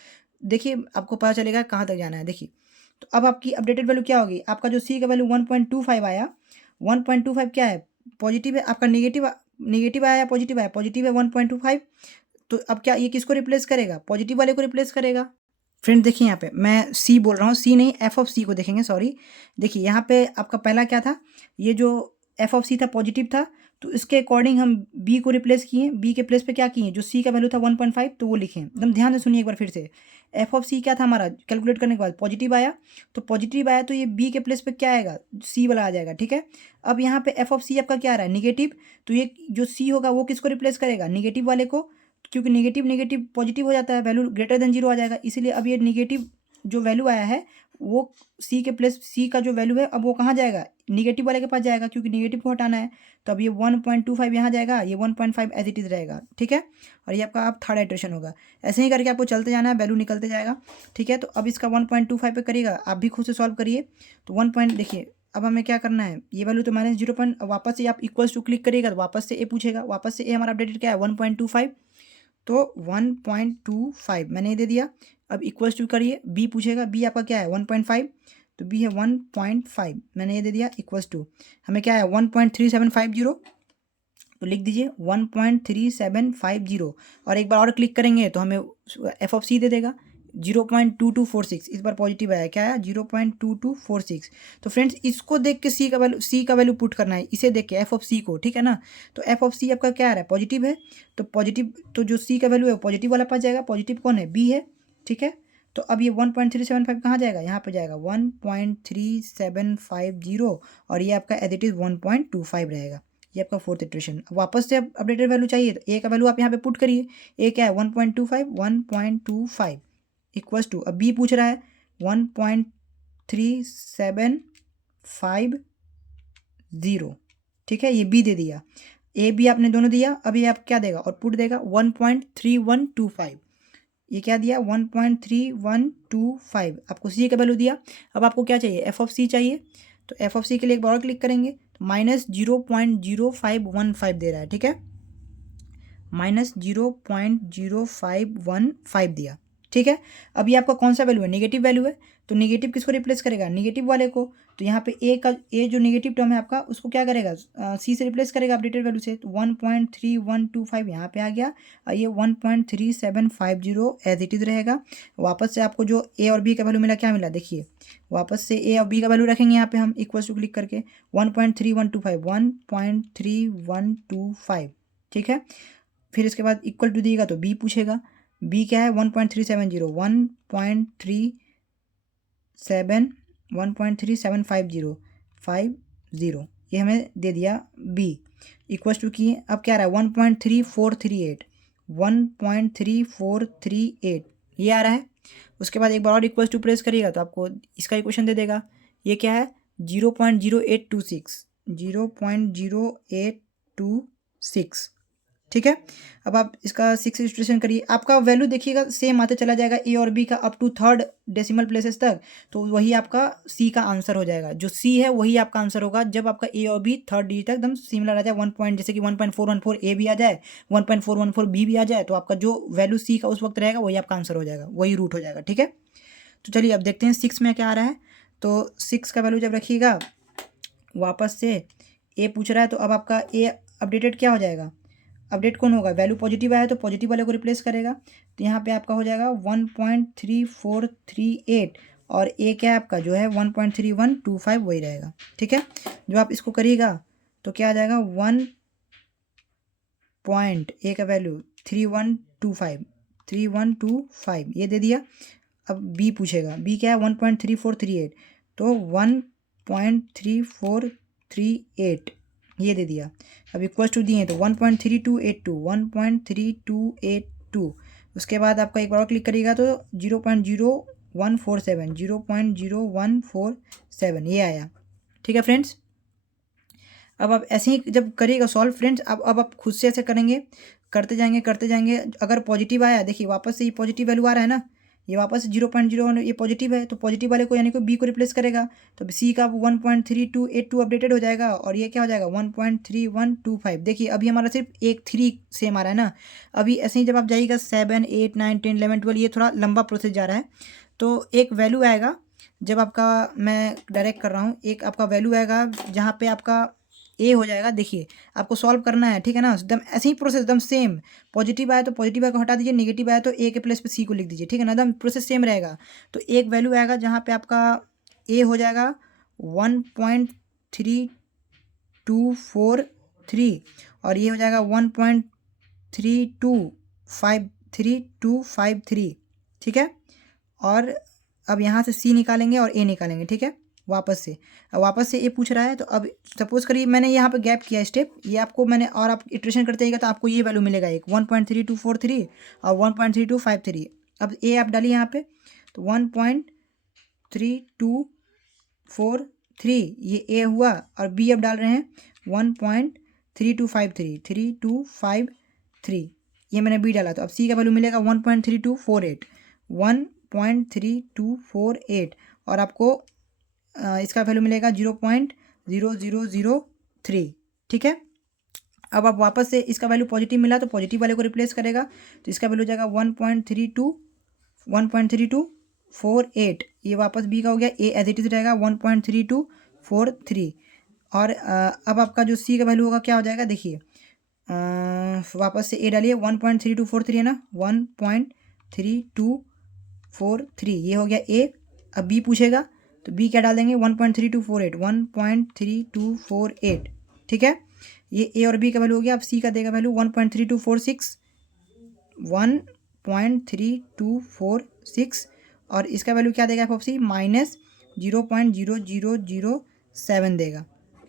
देखिए आपको पता चलेगा कहाँ तक जाना है। देखिए तो अब आपकी अपडेटेड वैल्यू क्या होगी, आपका जो सी का वैल्यू 1.25 आया, 1.25 क्या है पॉजिटिव है, आपका नेगेटिव आया या पॉजिटिव आया, पॉजिटिव है 1.25। तो अब क्या ये किसको रिप्लेस करेगा, पॉजिटिव वाले को रिप्लेस करेगा। फ्रेंड देखिए यहाँ पे मैं सी बोल रहा हूँ, सी नहीं एफ ऑफ सी को देखेंगे, सॉरी। देखिए यहाँ पे आपका पहला क्या था, ये जो एफ ऑफ सी था पॉजिटिव था, तो इसके अकॉर्डिंग हम बी को रिप्लेस किए, बी के प्लेस पे क्या किए, जो सी का वैल्यू था 1.5 तो वो लिखे। एकदम ध्यान से सुनिए एक बार फिर से, एफ ऑफ सी क्या था हमारा, कैलकुलेट करने के बाद पॉजिटिव आया, तो पॉजिटिव आया तो ये बी के प्लेस पे क्या आएगा, सी वाला आ जाएगा। ठीक है, अब यहाँ पे एफ ऑफ सी आपका क्या आ रहा है निगेटिव, तो ये जो सी होगा वो किसको रिप्लेस करेगा, निगेटिव वाले को, क्योंकि नेगेटिव पॉजिटिव हो जाता है, वैल्यू ग्रेटर देन 0 आ जाएगा। इसीलिए अब ये नेगेटिव जो वैल्यू आया है वो सी के प्लस सी का जो वैल्यू है अब वो कहाँ जाएगा, निगेटिव वाले के पास जाएगा, क्योंकि निगेटिव को हटाना है। तो अब ये 1.25 यहाँ जाएगा, ये 1.5 एज इट इज़ रहेगा। ठीक है, और ये आपका अब थर्ड आइट्रेशन होगा। ऐसे ही करके आपको चलते जाना है, वैल्यू निकलते जाएगा। ठीक है, तो अब इसका 1.25 पे करिएगा, आप भी खुद से सॉल्व करिए। तो 1 पॉइंट देखिए, अब हमें क्या करना है, ये वैल्यू तो -0, वापस से आप इक्वल्स टू क्लिक करिएगा तो वापस से ए पूछेगा, वापस से ए हमारा अपडेटेड क्या है 1.25, तो 1.25 मैंने ये दे दिया। अब इक्वल्स टू करिए, बी पूछेगा, बी आपका क्या है 1.5, तो बी है 1.5 मैंने ये दे दिया, इक्वल्स टू हमें क्या है 1.3750, तो लिख दीजिए 1.3750, और एक बार और क्लिक करेंगे तो हमें एफ ऑफ सी दे देगा 0.2246। इस बार पॉजिटिव आया, क्या है 0.2246। तो फ्रेंड्स इसको देख के सी का वैल्यू पुट करना है, इसे देख के एफ ऑफ सी को। ठीक है ना, तो एफ ऑफ सी आपका क्या आ रहा है पॉजिटिव है, तो पॉजिटिव तो जो सी का वैल्यू है पॉजिटिव वाला पास जाएगा, पॉजिटिव कौन है बी है। ठीक है, तो अब ये 1.375 कहाँ जाएगा, यहाँ पे जाएगा 1.3750, और ये आपका एज इट इज़ 1.25 रहेगा। ये आपका फोर्थ इटरेशन। वापस से अपडेटेड वैल्यू चाहिए तो ए का वैल्यू आप यहाँ पे पुट करिए, ए क्या है 1.25 इक्वल्स टू, अब बी पूछ रहा है 1.3750। ठीक है, ये बी दे दिया, ए बी आपने दोनों दिया। अब ये आप क्या देगा और पुट देगा 1.3125, ये क्या दिया 1.3125, आपको सी का वैल्यू दिया। अब आपको क्या चाहिए एफ ऑफ सी चाहिए, तो एफ ऑफ सी के लिए एक बार क्लिक करेंगे तो -0.0515 दे रहा है। ठीक है, -0.0515 दिया। ठीक है, अब ये आपका कौन सा वैल्यू है, नेगेटिव वैल्यू है, तो नेगेटिव किसको रिप्लेस करेगा, नेगेटिव वाले को। तो यहाँ पे ए जो नेगेटिव टर्म है आपका उसको क्या करेगा, सी से रिप्लेस करेगा अपडेटेड वैल्यू से। तो 1.3125 यहाँ पे आ गया और ये 1.3750 एज इट इज़ रहेगा। वापस से आपको जो ए और बी का वैल्यू मिला, क्या मिला देखिए, वापस से ए और बी का वैल्यू रखेंगे यहाँ पे हम इक्वल्स टू क्लिक करके 1.3125 ठीक है। फिर इसके बाद इक्वल टू दिएगा तो बी पूछेगा, बी क्या है 1.3750 ये हमें दे दिया बी इक्वल्स टू की। अब क्या रहा है 1.3438 ये आ रहा है। उसके बाद एक बार और इक्वल्स टू प्रेस करिएगा तो आपको इसका इक्वेशन दे देगा। ये क्या है 0.0826 ठीक है। अब आप इसका 6 इटरेशन करिए, आपका वैल्यू देखिएगा सेम आते चला जाएगा ए और बी का up to third decimal places तक, तो वही आपका सी का आंसर हो जाएगा। जो सी है वही आपका आंसर होगा जब आपका ए और बी थर्ड डिजिट तक एकदम सिमिलर आ जाए। 1 पॉइंट जैसे कि 1.414 ए भी आ जाए, 1.414 बी भी आ जाए, तो आपका जो वैल्यू सी का उस वक्त रहेगा वही आपका आंसर हो जाएगा, वही रूट हो जाएगा। ठीक है, तो चलिए अब देखते हैं 6 में क्या आ रहा है। तो 6 का वैल्यू जब रखिएगा, वापस से ए पूछ रहा है, तो अब आपका ए अपडेटेड क्या हो जाएगा, अपडेट कौन होगा, वैल्यू पॉजिटिव आया तो पॉजिटिव वाले को रिप्लेस करेगा। तो यहाँ पे आपका हो जाएगा 1.3438 और ए क्या है आपका जो है 1.3125 वही रहेगा। ठीक है, जो आप इसको करिएगा तो क्या आ जाएगा 1. ए का वैल्यू 3125 ये दे दिया। अब बी पूछेगा, बी क्या है 1.3438 तो 1.3438 ये दे दिया। अब इक्वल्स टू दिए तो 1.3282 उसके बाद आपका एक बार क्लिक करिएगा तो 0.0147 ये आया। ठीक है फ्रेंड्स, अब आप ऐसे ही जब करिएगा सॉल्व फ्रेंड्स, अब आप खुद से ऐसे करेंगे, करते जाएंगे। अगर पॉजिटिव आया, देखिए वापस से ये पॉजिटिव वैल्यू आ रहा है ना, ये वापस 0.01 ये पॉजिटिव है, तो पॉजिटिव वाले को यानी कि बी को रिप्लेस करेगा, तो सी का 1.3282 अपडेटेड हो जाएगा और ये क्या हो जाएगा 1.3125। देखिए अभी हमारा सिर्फ एक 3 सेम आ रहा है ना। अभी ऐसे ही जब आप जाइएगा 7, 8, 9, 10, 11, 12 ये थोड़ा लंबा प्रोसेस जा रहा है। तो एक वैल्यू आएगा जब आपका, मैं डायरेक्ट कर रहा हूँ, एक आपका वैल्यू आएगा जहाँ पे आपका ए हो जाएगा। देखिए आपको सॉल्व करना है, ठीक है ना, एकदम ऐसे ही प्रोसेस एकदम सेम। पॉजिटिव आया तो पॉजिटिव वाले को हटा दीजिए, नेगेटिव आया तो ए के प्लेस पे सी को लिख दीजिए, ठीक है ना, एकदम प्रोसेस सेम रहेगा। तो एक वैल्यू आएगा जहाँ पे आपका ए हो जाएगा 1.3243 और ये हो जाएगा 1.3253 ठीक है। और अब यहाँ से सी निकालेंगे और ए निकालेंगे, ठीक है। वापस से ये पूछ रहा है, तो अब सपोज करिए मैंने यहाँ पे गैप किया स्टेप, ये आपको मैंने, और आप इटरेशन करते जाइएगा तो आपको ये वैल्यू मिलेगा, एक 1.3243 और 1.3253। अब ए आप डालिए यहाँ पे तो 1.3243 ये ए हुआ और बी अब डाल रहे हैं 1.3253 ये मैंने बी डाला, तो अब सी का वैल्यू मिलेगा 1.3248 और आपको इसका वैल्यू मिलेगा 0.0003। ठीक है, अब आप वापस से इसका वैल्यू पॉजिटिव मिला तो पॉजिटिव वाले को रिप्लेस करेगा, तो इसका वैल्यू हो जाएगा 1.3248 ये वापस बी का हो गया, ए एज इट इज रहेगा 1.3243 और अब आपका जो सी का वैल्यू होगा क्या हो जाएगा, देखिए वापस से ए डालिए 1.3243 है ना, 1.3243 ये हो गया ए। अब बी पूछेगा तो बी क्या डाल देंगे 1.3248 ठीक है। ये ए और बी का वैल्यू हो गया। अब सी का देगा वैल्यू 1.3246 और इसका वैल्यू क्या देगा एफ सी -0.0007 देगा।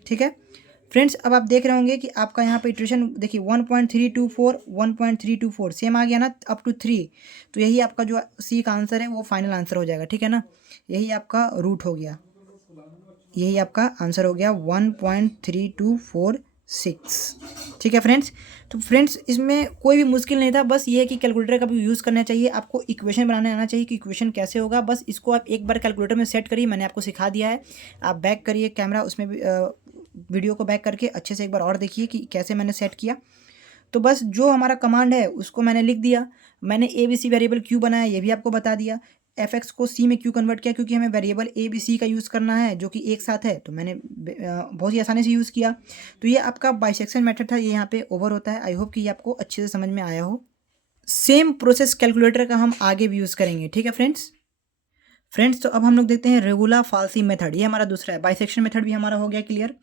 ठीक है फ्रेंड्स, अब आप देख रहे होंगे कि आपका यहाँ पे इटरेशन देखिए 1.324 सेम आ गया ना अप टू 3, तो यही आपका जो सी का आंसर है वो फाइनल आंसर हो जाएगा। ठीक है ना, यही आपका रूट हो गया, यही आपका आंसर हो गया 1.3246। ठीक है फ्रेंड्स, तो फ्रेंड्स इसमें कोई भी मुश्किल नहीं था, बस ये है कि कैलकुलेटर का भी यूज़ करना चाहिए, आपको इक्वेशन बनाने आना चाहिए कि इक्वेशन कैसे होगा। बस इसको आप एक बार कैलकुलेटर में सेट करिए, मैंने आपको सिखा दिया है। आप बैक करिए कैमरा, उसमें भी वीडियो को बैक करके अच्छे से एक बार और देखिए कि कैसे मैंने सेट किया। तो बस जो हमारा कमांड है उसको मैंने लिख दिया, मैंने ABC वेरिएबल क्यों बनाया ये भी आपको बता दिया। एफ एक्स को सी में क्यों कन्वर्ट किया, क्योंकि हमें वेरिएबल ए बी सी का यूज़ करना है जो कि एक साथ है, तो मैंने बहुत ही आसानी से यूज़ किया। तो ये आपका बाइसेक्शन मेथड था, ये यहाँ पे ओवर होता है। आई होप कि ये आपको अच्छे से समझ में आया हो। सेम प्रोसेस कैलकुलेटर का हम आगे भी यूज़ करेंगे, ठीक है फ्रेंड्स। तो अब हम लोग देखते हैं रेगुला फाल्सी मेथड, ये हमारा दूसरा है। बाइसेक्शन मेथड भी हमारा हो गया क्लियर,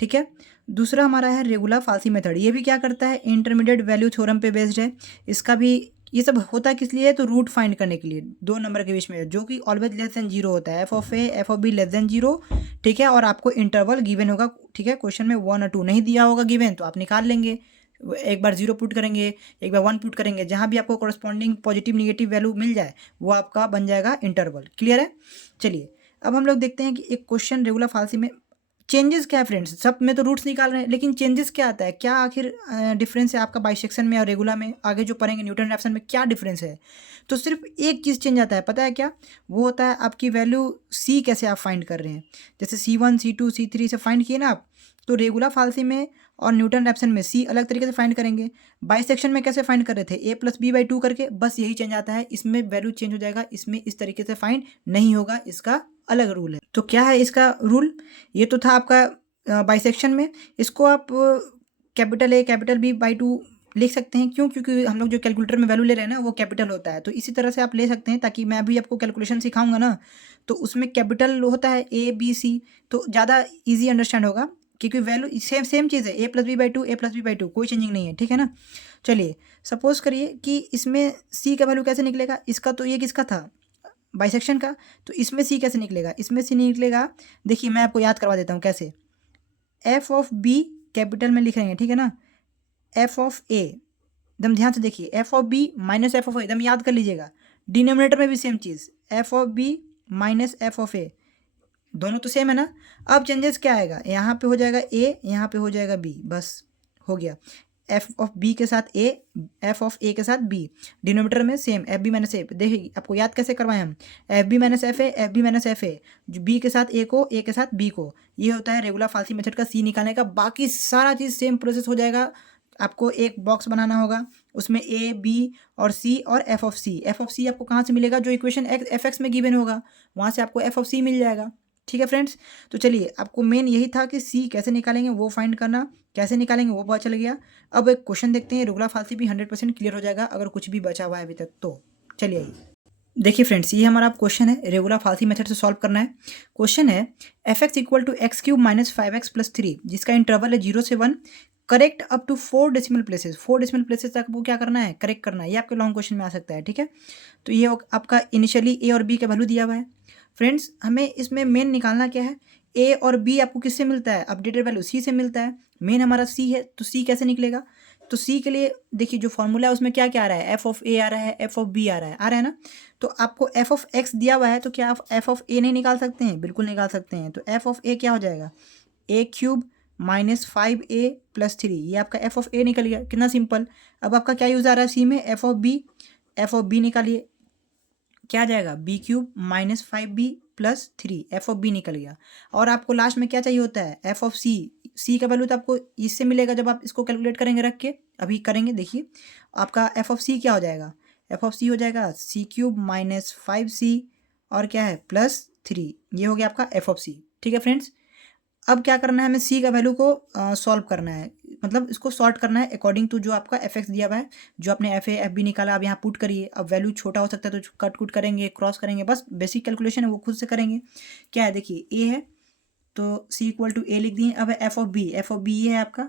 ठीक है। दूसरा हमारा है रेगुला फाल्सी मेथड। ये भी क्या करता है, इंटरमीडिएट वैल्यू थ्योरम पे बेस्ड है। इसका भी ये सब होता है किस लिए, तो रूट फाइंड करने के लिए दो नंबर के बीच में जो कि ऑलवेज लेस देन जीरो होता है, F of A F of be less than zero, ठीक है। और आपको इंटरवल गिवन होगा, ठीक है। क्वेश्चन में 1 और 2 नहीं दिया होगा गिवन, तो आप निकाल लेंगे। एक बार 0 पुट करेंगे, एक बार 1 पुट करेंगे, जहाँ भी आपको कॉरस्पॉन्डिंग पॉजिटिव निगेटिव वैल्यू मिल जाए वो आपका बन जाएगा इंटरवल। क्लियर है। चलिए अब हम लोग देखते हैं कि एक क्वेश्चन रेगुलर फाल्सी में चेंजेस क्या है फ्रेंड्स। सब में तो रूट्स निकाल रहे हैं, लेकिन चेंजेस क्या आता है, क्या आखिर डिफरेंस है आपका बाइसेक्शन में और रेगुलर में। आगे जो पढ़ेंगे न्यूटन रैप्सन में क्या डिफरेंस है, तो सिर्फ एक चीज़ चेंज आता है, पता है क्या, वो होता है आपकी वैल्यू सी कैसे आप फाइंड कर रहे हैं। जैसे C1 C2 C3 से फाइंड किए ना आप, तो रेगुलर फाल्सी में और न्यूटन रैप्सन में सी अलग तरीके से फाइंड करेंगे। बाइसेक्शन में कैसे फाइंड कर रहे थे, a प्लस बी बाई 2 करके, बस यही चेंज आता है। इसमें वैल्यू चेंज हो जाएगा, इसमें इस तरीके से फाइंड नहीं होगा, इसका अलग रूल है। तो क्या है इसका रूल, ये तो था आपका बाइसेक्शन में। इसको आप capital A capital B by 2 लिख सकते हैं। क्यों, क्योंकि हम लोग जो कैलकुलेटर में वैल्यू ले रहे हैं ना वो कैपिटल होता है, तो इसी तरह से आप ले सकते हैं, ताकि मैं अभी आपको कैलकुलेशन सिखाऊंगा ना तो उसमें कैपिटल होता है A B C, तो ज़्यादा ईजी अंडरस्टैंड होगा, क्योंकि वैल्यू सेम चीज़ है, a plus B by 2 a plus B by 2, कोई चेंजिंग नहीं है, ठीक है ना। चलिए सपोज करिए कि इसमें c का वैल्यू कैसे निकलेगा, इसका तो ये किसका था, बाइसेक्शन का, तो इसमें c कैसे निकलेगा, इसमें c निकलेगा। देखिए मैं आपको याद करवा देता हूँ कैसे। एफ ऑफ बी कैपिटल में लिख रहे हैं, ठीक है ना। एफ ऑफ ए, एकदम ध्यान से देखिए, f of b minus F of a, एकदम याद कर लीजिएगा। डिनोमिनेटर में भी सेम चीज़, f of b minus F of a, दोनों तो सेम है ना। अब चेंजेस क्या आएगा, यहाँ पे हो जाएगा ए, यहाँ पे हो जाएगा बी, बस हो गया। एफ ऑफ बी के साथ ए, एफ ऑफ ए के साथ बी, डिनोमीटर में same, F B minus A. देखिए आपको याद कैसे करवाएं हम, F B minus F A, F B minus F A, जो बी के साथ ए को, ए के साथ बी को, ये होता है रेगुलर फाल्सी मेथड का सी निकालने का। बाकी सारा चीज़ सेम प्रोसेस हो जाएगा। आपको एक बॉक्स बनाना होगा, उसमें ए बी और सी और f of c. F of c आपको कहाँ से मिलेगा, जो इक्वेशन एफ एक्स में गिवन होगा वहाँ से आपको एफ ऑफ सी मिल जाएगा, ठीक है फ्रेंड्स। तो चलिए आपको मेन यही था कि सी कैसे निकालेंगे वो फाइंड करना, कैसे निकालेंगे वो पता चल गया। अब एक क्वेश्चन देखते हैं, रेगुलर फाल्सी भी 100% क्लियर हो जाएगा अगर कुछ भी बचा हुआ है अभी तक तो। चलिए देखिए फ्रेंड्स, ये हमारा क्वेश्चन है, रेगुलर फाल्सी मेथड से सॉल्व करना है। क्वेश्चन है F x equal to x cube minus 5x plus 3, जिसका इंटरवल है 0 से 1, correct up to 4 decimal places. 4 decimal places तक वो क्या करना है, करेक्ट करना है। ये आपके लॉन्ग क्वेश्चन में आ सकता है, ठीक है। तो ये आपका इनिशियली ए और बी का वैल्यू दिया हुआ है। फ्रेंड्स हमें इसमें मेन निकालना क्या है, ए और बी आपको किससे मिलता है, अपडेटेड वैल्यू सी से मिलता है। मेन हमारा सी है, तो सी कैसे निकलेगा, तो सी के लिए देखिए जो फॉर्मूला है उसमें क्या क्या आ रहा है, एफ ऑफ ए आ रहा है, एफ ऑफ बी आ रहा है ना। तो आपको एफ ऑफ एक्स दिया हुआ है, तो क्या आप एफ ऑफ ए नहीं निकाल सकते हैं, बिल्कुल निकाल सकते हैं। तो एफ ऑफ ए क्या हो जाएगा, ए क्यूब माइनस 5a प्लस 3, ये आपका एफ ऑफ ए निकल गया, कितना सिंपल। अब आपका क्या यूज़ आ रहा है सी में, एफ ऑफ बी निकालिए, क्या आ जाएगा, B cube minus 5b plus 3, F of B निकल गया। और आपको लास्ट में क्या चाहिए होता है, एफ ऑफ सी। सी का वैल्यू तो आपको इससे मिलेगा जब आप इसको कैलकुलेट करेंगे रख के, अभी करेंगे देखिए। आपका एफ ऑफ सी क्या हो जाएगा, एफ ऑफ सी हो जाएगा सी क्यूब माइनस 5c और क्या है प्लस 3, ये हो गया आपका एफ ऑफ सी, ठीक है फ्रेंड्स। अब क्या करना है, हमें सी का वैल्यू को सॉल्व करना है, मतलब इसको सॉर्ट करना है अकॉर्डिंग टू जो आपका एफ एक्स दिया हुआ है, जो आपने एफ ए एफ बी निकाला, अब यहाँ पुट करिए। अब वैल्यू छोटा हो सकता है तो कट कुट करेंगे, क्रॉस करेंगे, बस बेसिक कैलकुलेशन है वो खुद से करेंगे। क्या है देखिए, ए है तो सी इक्वल टू ए लिख दिए। अब एफ ऑफ बी ये है आपका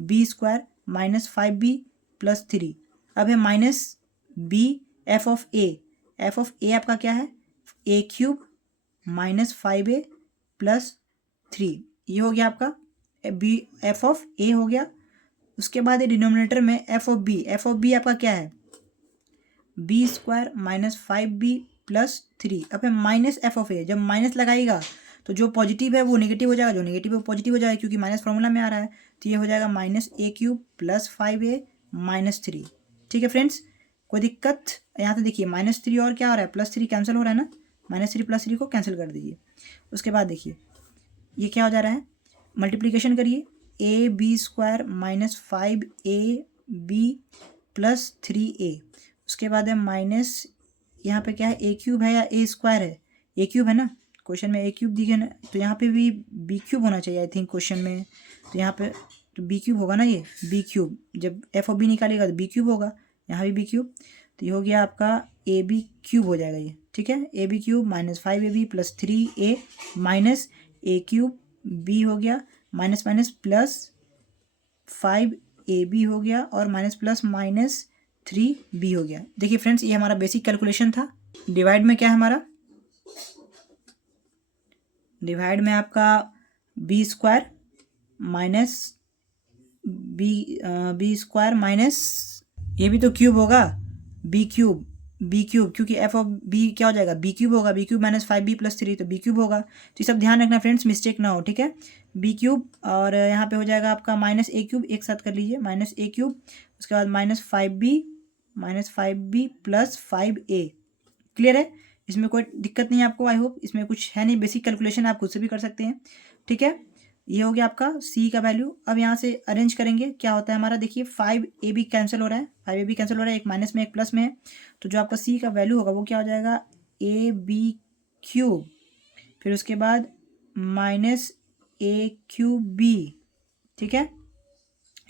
B square minus 5b plus 3। अब है माइनस बी एफ ऑफ ए आपका क्या है, ए क्यूब माइनस 5a प्लस 3, ये हो गया आपका बी एफ ऑफ ए हो गया। उसके बाद ये डिनोमिनेटर में एफ ऑफ बी आपका क्या है, B square minus 5b plus 3। अब है माइनस एफ ऑफ ए, जब माइनस लगाएगा तो जो पॉजिटिव है वो नेगेटिव हो जाएगा, जो नेगेटिव है वो पॉजिटिव हो जाएगा, क्योंकि माइनस फॉर्मूला में आ रहा है। तो ये हो जाएगा माइनस ए क्यूब प्लस 5a माइनस 3, ठीक है फ्रेंड्स। कोई दिक्कत, यहाँ से देखिए माइनस 3 और क्या हो रहा है प्लस 3 कैंसिल हो रहा है ना, माइनस 3 प्लस 3 को कैंसिल कर दीजिए। उसके बाद देखिए ये क्या हो जा रहा है, मल्टीप्लिकेशन करिए, A B square minus 5ab plus 3a, उसके बाद है माइनस यहाँ पे क्या है, ए क्यूब है या ए स्क्वायर है, ए क्यूब है ना, क्वेश्चन में ए क्यूब दिखे ना, तो यहाँ पे भी बी क्यूब होना चाहिए आई थिंक क्वेश्चन में, तो यहाँ पे तो बी क्यूब होगा ना, ये बी क्यूब, जब एफ ऑफ बी निकालेगा तो बी क्यूब होगा, यहाँ भी बी क्यूब, तो ये हो गया आपका ए बी क्यूब हो जाएगा ये, ठीक है, ए B cube minus 5ab plus 3a minus ए क्यूब बी हो गया, माइनस माइनस प्लस 5ab हो गया, और माइनस प्लस माइनस 3b हो गया। देखिए फ्रेंड्स, ये हमारा बेसिक कैलकुलेशन था। डिवाइड में क्या है हमारा, डिवाइड में आपका B square minus B square minus, ये भी तो क्यूब होगा, बी क्यूब, बी क्यूब, क्योंकि एफ ऑफ बी क्या हो जाएगा, बी क्यूब होगा, B cube minus 5b plus 3, तो बी क्यूब होगा। तो ये सब ध्यान रखना फ्रेंड्स, मिस्टेक ना हो, ठीक है। बी क्यूब और यहाँ पे हो जाएगा आपका माइनस ए क्यूब, एक साथ कर लीजिए, माइनस ए क्यूब, उसके बाद minus 5b plus 5a। Clear है, इसमें कोई दिक्कत नहीं है आपको, आई होप, इसमें कुछ है नहीं, बेसिक कैलकुलेशन आप खुद से भी कर सकते हैं, ठीक है। ये हो गया आपका सी का वैल्यू। अब यहाँ से अरेंज करेंगे, क्या होता है हमारा, देखिए 5ab कैंसिल हो रहा है, 5ab कैंसिल हो रहा है, एक माइनस में एक प्लस में है, तो जो आपका सी का वैल्यू होगा वो क्या हो जाएगा, ए बी क्यूब, फिर उसके बाद माइनस ए क्यूब बी, ठीक है,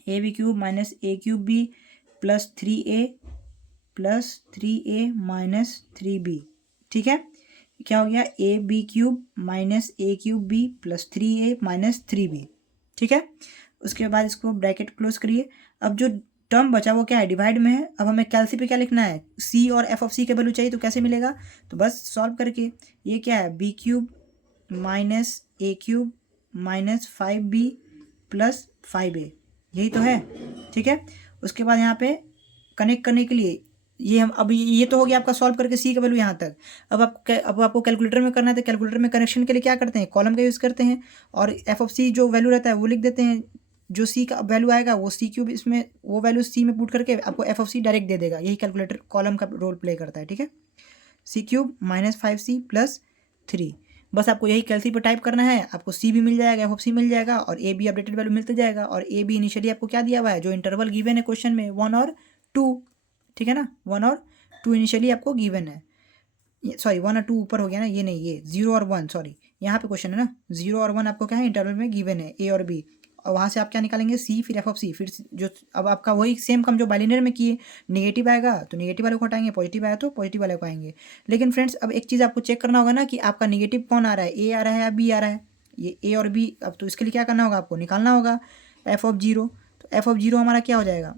ए बी क्यूब माइनस ए cube B plus 3a minus 3b, ठीक है। क्या हो गया, A B cube minus A cube B plus 3a minus 3b, ठीक है। उसके बाद इसको ब्रैकेट क्लोज करिए। अब जो टर्म बचा वो क्या है, डिवाइड में है। अब हमें कैलसी पे क्या लिखना है, सी और एफ ऑफ सी के वैल्यू चाहिए, तो कैसे मिलेगा, तो बस सॉल्व करके, ये क्या है, बी क्यूब माइनस ए cube minus 5b plus 5a, यही तो है, ठीक है। उसके बाद यहाँ पे कनेक्ट करने के लिए ये हम, अब ये तो हो गया आपका सॉल्व करके सी का वैल्यू यहाँ तक। अब आपको कैलकुलेटर में करना है, तो कैलकुलेटर में कनेक्शन के लिए क्या करते हैं, कॉलम का यूज़ करते हैं, और एफ ऑफ सी जो वैल्यू रहता है वो लिख देते हैं, जो सी का वैल्यू आएगा वो सी क्यूब, इसमें वो वैल्यू सी में पुट करके आपको एफ ऑफ सी डायरेक्ट दे देगा, यही कैलकुलेटर कॉलम का रोल प्ले करता है, ठीक है। सी क्यूब माइनस 5c प्लस 3, बस आपको यही कैलसी पे टाइप करना है, आपको सी भी मिल जाएगा, एफ ऑफ सी मिल जाएगा, और ए बी अपडेटेड वैल्यू मिलते जाएगा। और ए बी इनिशियली आपको क्या दिया हुआ है, जो इंटरवल गिवन है क्वेश्चन में 1 और 2, ठीक है ना, 1 और 2 इनिशियली आपको गिवन है, सॉरी 1 और 2 ऊपर हो गया ना, ये नहीं, ये 0 और 1, सॉरी यहाँ पे क्वेश्चन है ना, 0 और 1 आपको क्या है इंटरवल में गिवन है, ए और बी, और वहाँ से आप क्या निकालेंगे, सी फिर एफ ऑफ सी, फिर जो अब आपका वही सेम काम जो बाइलिनियर में किए, नेगेटिव आएगा तो नेगेटिव वाले को हटाएंगे, पॉजिटिव आया तो पॉजिटिव वाले को आएंगे। लेकिन फ्रेंड्स अब एक चीज़ आपको चेक करना होगा ना कि आपका नेगेटिव कौन आ रहा है, ए आ रहा है या बी आ रहा है, ये ए और बी। अब तो इसके लिए क्या करना होगा, आपको निकालना होगा एफ ऑफ 0, तो एफ ऑफ 0 हमारा क्या हो जाएगा,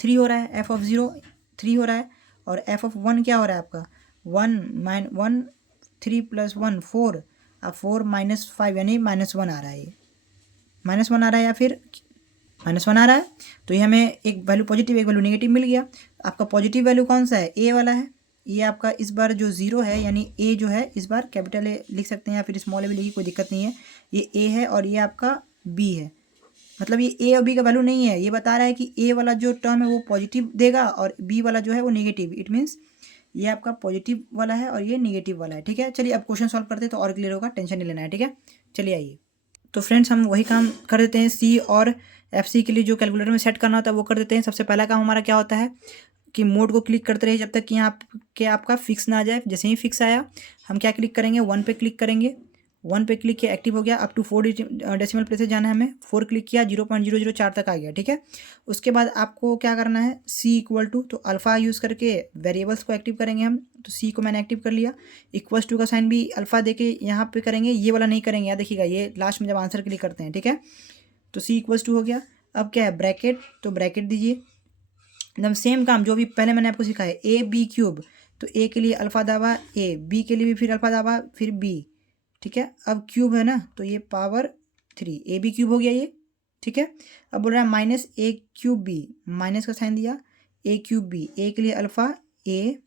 3 हो रहा है, एफ ऑफ 0 3 हो रहा है, और एफ ऑफ 1 क्या हो रहा है आपका 1 3 प्लस 1 4, अब 4 माइनस 5 यानी -1 आ रहा है, ये -1 आ रहा है या फिर -1 आ रहा है, तो ये हमें एक वैल्यू पॉजिटिव एक वैल्यू नेगेटिव मिल गया। आपका पॉजिटिव वैल्यू कौन सा है, ए वाला है, ये आपका इस बार जो 0 है, यानी ए जो है इस बार कैपिटल ए लिख सकते हैं या फिर स्मॉल ए भी लिखिए, कोई दिक्कत नहीं है, ये ए है और ये आपका बी है, मतलब ये ए और बी का वैल्यू नहीं है, ये बता रहा है कि ए वाला जो टर्म है वो पॉजिटिव देगा और बी वाला जो है वो नेगेटिव, इट मीन्स ये आपका पॉजिटिव वाला है और ये नेगेटिव वाला है, ठीक है। चलिए अब क्वेश्चन सॉल्व करते हैं तो और क्लियर होगा, टेंशन नहीं लेना है, ठीक है। चलिए आइए, तो फ्रेंड्स हम वही काम कर देते हैं, सी और एफ सी के लिए जो कैलकुलेटर में सेट करना होता है वो कर देते हैं। सबसे पहला काम हमारा क्या होता है कि मोड को क्लिक करते रहिए जब तक कि यहाँ के आपका फिक्स ना आ जाए। जैसे ही फिक्स आया हम क्या क्लिक करेंगे, 1 पे क्लिक करेंगे, 1 पे क्लिक किया एक्टिव हो गया, अप टू 4 डेसिमल प्लेसेस जाना है हमें, 4 क्लिक किया 0.004 तक आ गया, ठीक है। उसके बाद आपको क्या करना है, सी इक्वल टू, तो अल्फ़ा यूज़ करके वेरिएबल्स को एक्टिव करेंगे हम, तो सी को मैंने एक्टिव कर लिया, इक्वल्स टू का साइन भी अल्फ़ा देके यहाँ पे करेंगे, ये वाला नहीं करेंगे, याद देखिएगा ये लास्ट में जब आंसर क्लिक करते हैं, ठीक है। तो सी इक्वल्स टू हो गया। अब क्या है ब्रैकेट, तो ब्रैकेट दीजिए, एकदम सेम काम जो भी पहले मैंने आपको सिखाया, ए बी क्यूब, तो ए के लिए अल्फ़ा दाबा ए, बी के लिए भी फिर अल्फ़ा दाबा फिर बी, ठीक है। अब क्यूब है ना तो ये पावर 3, ए बी क्यूब हो गया ये, ठीक है। अब बोल रहा है माइनस ए क्यूब बी, माइनस का साइन दिया, ए क्यूब बी, ए के लिए अल्फ़ा ए,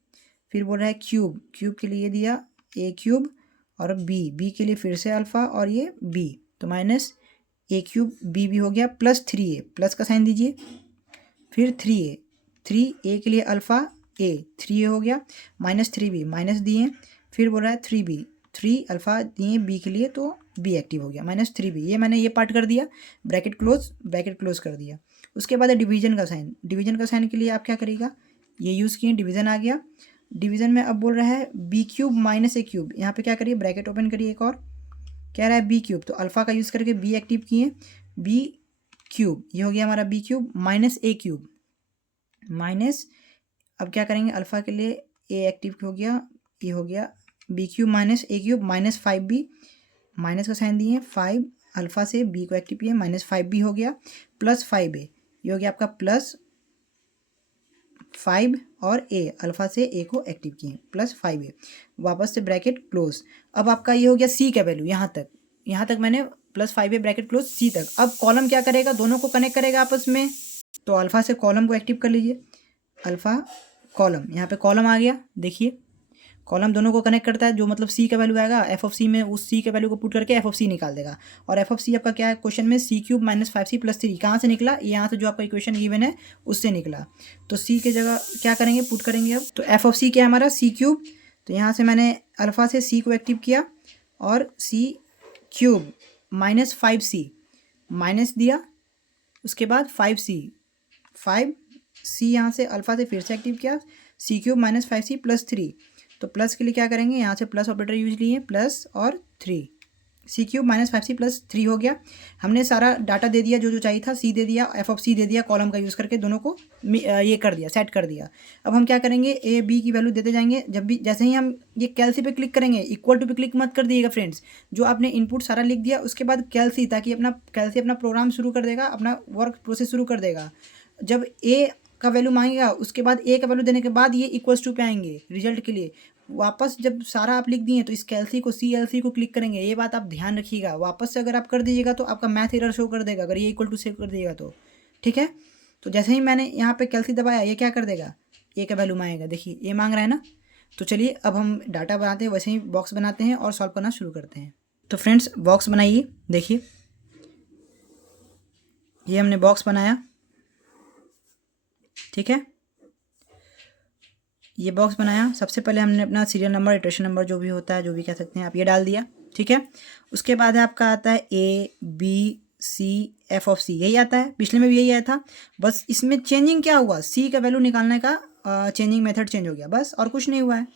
फिर बोल रहा है क्यूब, क्यूब के लिए दिया ए क्यूब, और बी, बी के लिए फिर से अल्फ़ा और ये बी, तो माइनस ए क्यूब बी भी हो गया, प्लस 3a, प्लस का साइन दीजिए, फिर 3a, 3a के लिए अल्फ़ा ए, 3a हो गया, माइनस 3b, माइनस दिए, फिर बोल रहा है 3b, 3 अल्फ़ा दिए बी के लिए तो बी एक्टिव हो गया, माइनस 3b, ये मैंने ये पार्ट कर दिया, ब्रैकेट क्लोज कर दिया। उसके बाद है डिवीजन का साइन, डिवीजन का साइन के लिए आप क्या करिएगा, ये यूज़ किए, डिवीजन आ गया, डिवीज़न में अब बोल रहा है बी क्यूब माइनस ए क्यूब, यहाँ पे क्या करिए ब्रैकेट ओपन करिए एक और, कह रहा है बी क्यूब, तो अल्फ़ा का यूज़ करके बी एक्टिव किए, बी क्यूब ये हो गया हमारा बी क्यूब माइनस ए क्यूब माइनस, अब क्या करेंगे अल्फ़ा के लिए ए एक्टिव हो गया, ये हो गया बी क्यूब माइनस ए क्यूब माइनस 5b, माइनस का साइन दिए 5, अल्फ़ा से बी को एक्टिव किए माइनस 5b हो गया, प्लस 5a ये हो गया आपका प्लस 5 और ए, अल्फ़ा से ए को एक्टिव किए प्लस 5a, वापस से ब्रैकेट क्लोज। अब आपका ये हो गया सी का वैल्यू, यहाँ तक मैंने plus 5a bracket close C तक। अब कॉलम क्या करेगा, दोनों को कनेक्ट करेगा आपस में, तो अल्फ़ा से कॉलम को एक्टिव कर लीजिए, अल्फ़ा कॉलम, यहाँ पे कॉलम आ गया, देखिए कॉलम दोनों को कनेक्ट करता है, जो मतलब सी का वैल्यू आएगा एफ ऑफ सी में, उस सी के वैल्यू को पुट करके एफ ऑफ सी निकाल देगा। और एफ ऑफ सी आपका क्या है क्वेश्चन में, सी क्यूब माइनस 5c प्लस 3, कहाँ से निकला, यहाँ से जो आपका इक्वेशन गिवन है उससे निकला, तो सी के जगह क्या करेंगे पुट करेंगे अब, तो एफ ऑफ सी क्या है हमारा सी क्यूब, तो यहाँ से मैंने अल्फ़ा से सी को एक्टिव किया और सी क्यूब माइनस 5c माइनस दिया, उसके बाद 5c यहाँ से अल्फ़ा से फिर से एक्टिव किया, सी क्यूब माइनस 5c प्लस 3, तो प्लस के लिए क्या करेंगे, यहाँ से प्लस ऑपरेटर यूज लिए, प्लस और 3, सी क्यूब माइनस 5c प्लस 3 हो गया। हमने सारा डाटा दे दिया जो चाहिए था, सी दे दिया, एफ ऑफ सी दे दिया, कॉलम का यूज़ करके दोनों को ये कर दिया, सेट कर दिया। अब हम क्या करेंगे, ए बी की वैल्यू देते जाएंगे, जब भी जैसे ही हम ये कैलसी पे क्लिक करेंगे, इक्वल टू पे क्लिक मत कर दिएगा फ्रेंड्स, जो आपने इनपुट सारा लिख दिया उसके बाद कैलसी, ताकि कैलसी अपना प्रोग्राम शुरू कर देगा, अपना वर्क प्रोसेस शुरू कर देगा। जब ए का वैल्यू मांगेगा उसके बाद ए का वैल्यू देने के बाद ये इक्वल्स टू पे आएंगे रिजल्ट के लिए। वापस जब सारा आप लिख दिए तो इस कैलसी को सी एल सी को क्लिक करेंगे, ये बात आप ध्यान रखिएगा। वापस से अगर आप कर दीजिएगा तो आपका मैथ एरर शो कर देगा, अगर ये इक्वल टू सेव कर दिएगा तो, ठीक है। तो जैसे ही मैंने यहाँ पे कैलसी दबाया, ये क्या कर देगा, ए का वैल्यू मांगेगा, देखिए ये मांग रहा है ना। तो चलिए अब हम डाटा बनाते हैं, वैसे ही बॉक्स बनाते हैं और सॉल्व करना शुरू करते हैं। तो फ्रेंड्स बॉक्स बनाइए, देखिए ये हमने बॉक्स बनाया, ठीक है। ये बॉक्स बनाया, सबसे पहले हमने अपना सीरियल नंबर, इटरेशन नंबर जो भी होता है, जो भी कह सकते हैं आप, ये डाल दिया, ठीक है। उसके बाद है आपका आता है A B c f of c, यही आता है, पिछले में भी यही आया था, बस इसमें चेंजिंग क्या हुआ, सी का वैल्यू निकालने का चेंजिंग मेथड चेंज हो गया, बस और कुछ नहीं हुआ है।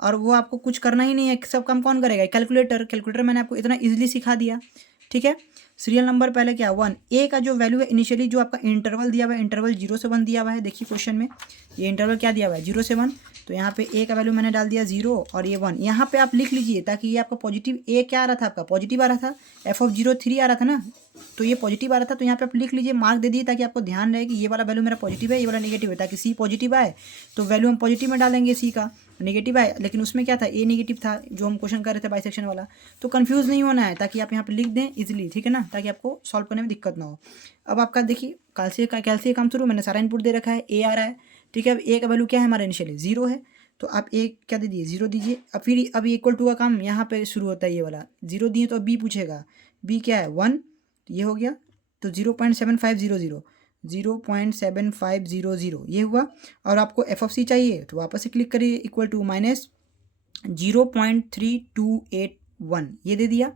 और वो आपको कुछ करना ही नहीं है, सब काम कौन करेगा, कैलकुलेटर मैंने आपको इतना ईजिली सिखा दिया, ठीक है। सीरियल नंबर पहले क्या 1, ए का जो वैल्यू है इनिशियली जो आपका इंटरवल दिया हुआ है, इंटरवल 0 से 1 दिया हुआ है, देखिए क्वेश्चन में ये इंटरवल क्या दिया हुआ है 0 से 1, तो यहाँ पे ए का वैल्यू मैंने डाल दिया 0 और ये 1, यहाँ पे आप लिख लीजिए ताकि ये आपका पॉजिटिव, ए क्या आ रहा था आपका पॉजिटिव आ रहा था, एफ ऑफ 0 3 आ रहा था ना, तो ये पॉजिटिव आ रहा था, तो यहाँ पे आप लिख लीजिए, मार्क दे दिए ताकि आपको ध्यान रहे कि ये वाला वैल्यू मेरा पॉजिटिव है, ये वाला नेगेटिव है, ताकि सी पॉजिटिव आए तो वैल्यू हम पॉजिटिव में डालेंगे, सी का नेगेटिव आए, लेकिन उसमें क्या था ए नेगेटिव था जो हम क्वेश्चन कर रहे थे बाइसेक्शन वाला, तो कंफ्यूज नहीं होना है, ताकि आप यहाँ पे लिख दें इजीली, ठीक है ना, ताकि आपको सॉल्व करने में दिक्कत ना हो। अब आपका देखिए कैलसी का काम शुरू, मैंने सारा इनपुट दे रखा है, ए आ रहा है, ठीक है। अब ए का वैल्यू क्या है हमारा इनिशियली 0 है, तो आप ए क्या दे दिए 0 दीजिए। अब फिर अब इक्वल टू का काम यहाँ पे शुरू होता है, ये वाला 0 दिए तो अब बी पूछेगा, बी क्या है 1, तो ये हो गया, तो 0.7500 0.7500 ये हुआ। और आपको एफ ऑफ सी चाहिए तो वापस से क्लिक करिए, इक्वल टू माइनस 0.3281 ये दे दिया।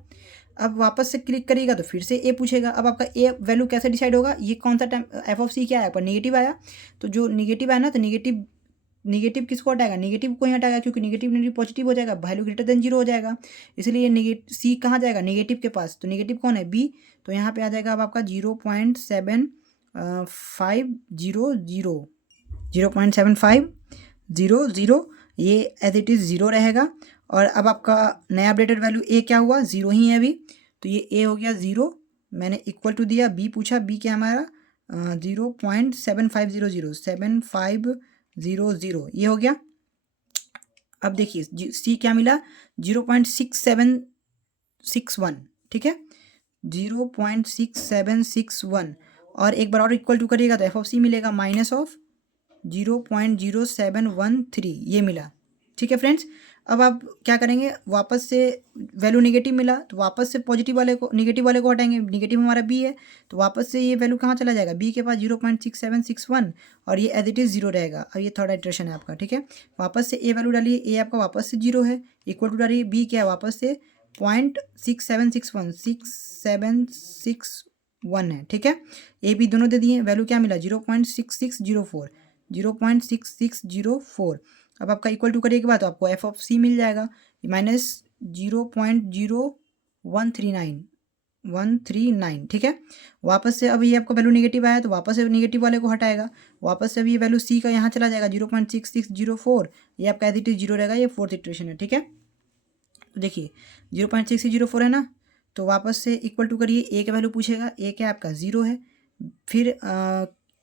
अब वापस से क्लिक करिएगा तो फिर से ए पूछेगा। अब आपका ए वैल्यू कैसे डिसाइड होगा, ये कौन सा टाइम एफ ऑफ सी क्या है पर नेगेटिव आया, तो जो नेगेटिव आया ना, तो नेगेटिव किसको हटाएगा, नेगेटिव को ही हटाएगा, क्योंकि नेगेटिव पॉजिटिव हो जाएगा, वैल्यू ग्रेटर देन 0 हो जाएगा, इसलिए नेगेटिव सी कहाँ जाएगा नेगेटिव के पास, तो नेगेटिव कौन है बी, तो यहाँ पे आ जाएगा अब आपका 0.7500 ये एज इट इज़ 0 रहेगा। और अब आपका नया अपडेटेड वैल्यू ए क्या हुआ 0 ही है अभी, तो ये ए हो गया 0, मैंने इक्वल टू दिया, बी पूछा, बी क्या हमारा 0.7500 ये हो गया। अब देखिए सी क्या मिला 0.6761, ठीक है 0.6761, और एक बार और इक्वल टू करिएगा तो एफ ऑफ सी मिलेगा माइनस ऑफ 0.0713 ये मिला, ठीक है फ्रेंड्स। अब आप क्या करेंगे, वापस से वैल्यू नेगेटिव मिला तो वापस से पॉजिटिव वाले को नेगेटिव वाले को हटाएंगे, नेगेटिव हमारा बी है, तो वापस से ये वैल्यू कहाँ चला जाएगा बी के पास 0.6761, और ये एज इट इज़ 0 रहेगा। अब ये थर्ड इटरेशन है आपका, ठीक है। वापस से ए वैल्यू डालिए, ए आपका वापस से 0 है, इक्वल टू डालिए, बी क्या है वापस से 0.6761 है, ठीक है। ए बी दोनों दे दिए, वैल्यू क्या मिला 0.6604। अब आपका इक्वल टू करिए के बाद तो आपको एफ ऑफ सी मिल जाएगा -0.0139 ठीक है। वापस से अब ये आपका वैल्यू नेगेटिव आया तो वापस से नेगेटिव वाले को हटाएगा, वापस से अब ये वैल्यू सी का यहाँ चला जाएगा 0.6604, ये आपका एज इट इज 0 रहेगा, ये फोर्थ इटरेशन है ठीक है। तो देखिए 0.6604 है ना, तो वापस से इक्वल टू करिए, ए का वैल्यू पूछेगा, ए क्या है आपका 0 है, फिर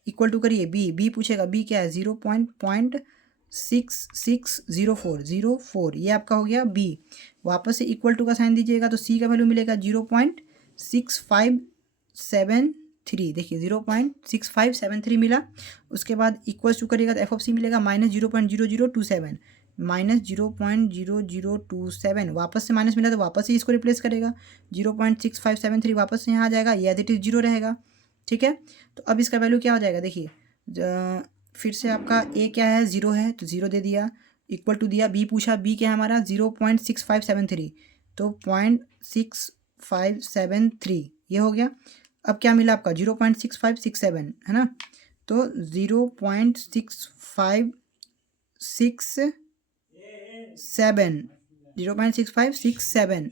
इक्वल टू करिए बी पूछेगा, बी क्या है 0.6604 ये आपका हो गया बी। वापस से इक्वल टू का साइन दीजिएगा तो सी का वैल्यू मिलेगा 0.6573, देखिए 0.6573 मिला। उसके बाद इक्वल टू करिएगा तो एफ ऑफ सी मिलेगा -0.0027 -0.0027, वापस से माइनस मिला तो वापस से इसको रिप्लेस करेगा 0.6573, वापस से यहाँ आ जाएगा, ये एज इट इज 0 रहेगा ठीक है। तो अब इसका वैल्यू क्या हो जाएगा, देखिए फिर से आपका ए क्या है 0 है तो 0 दे दिया, इक्वल टू दिया, बी पूछा, बी क्या है हमारा 0.6573 तो 0.6573 ये हो गया। अब क्या मिला आपका 0.6567 है ना, तो 0.6567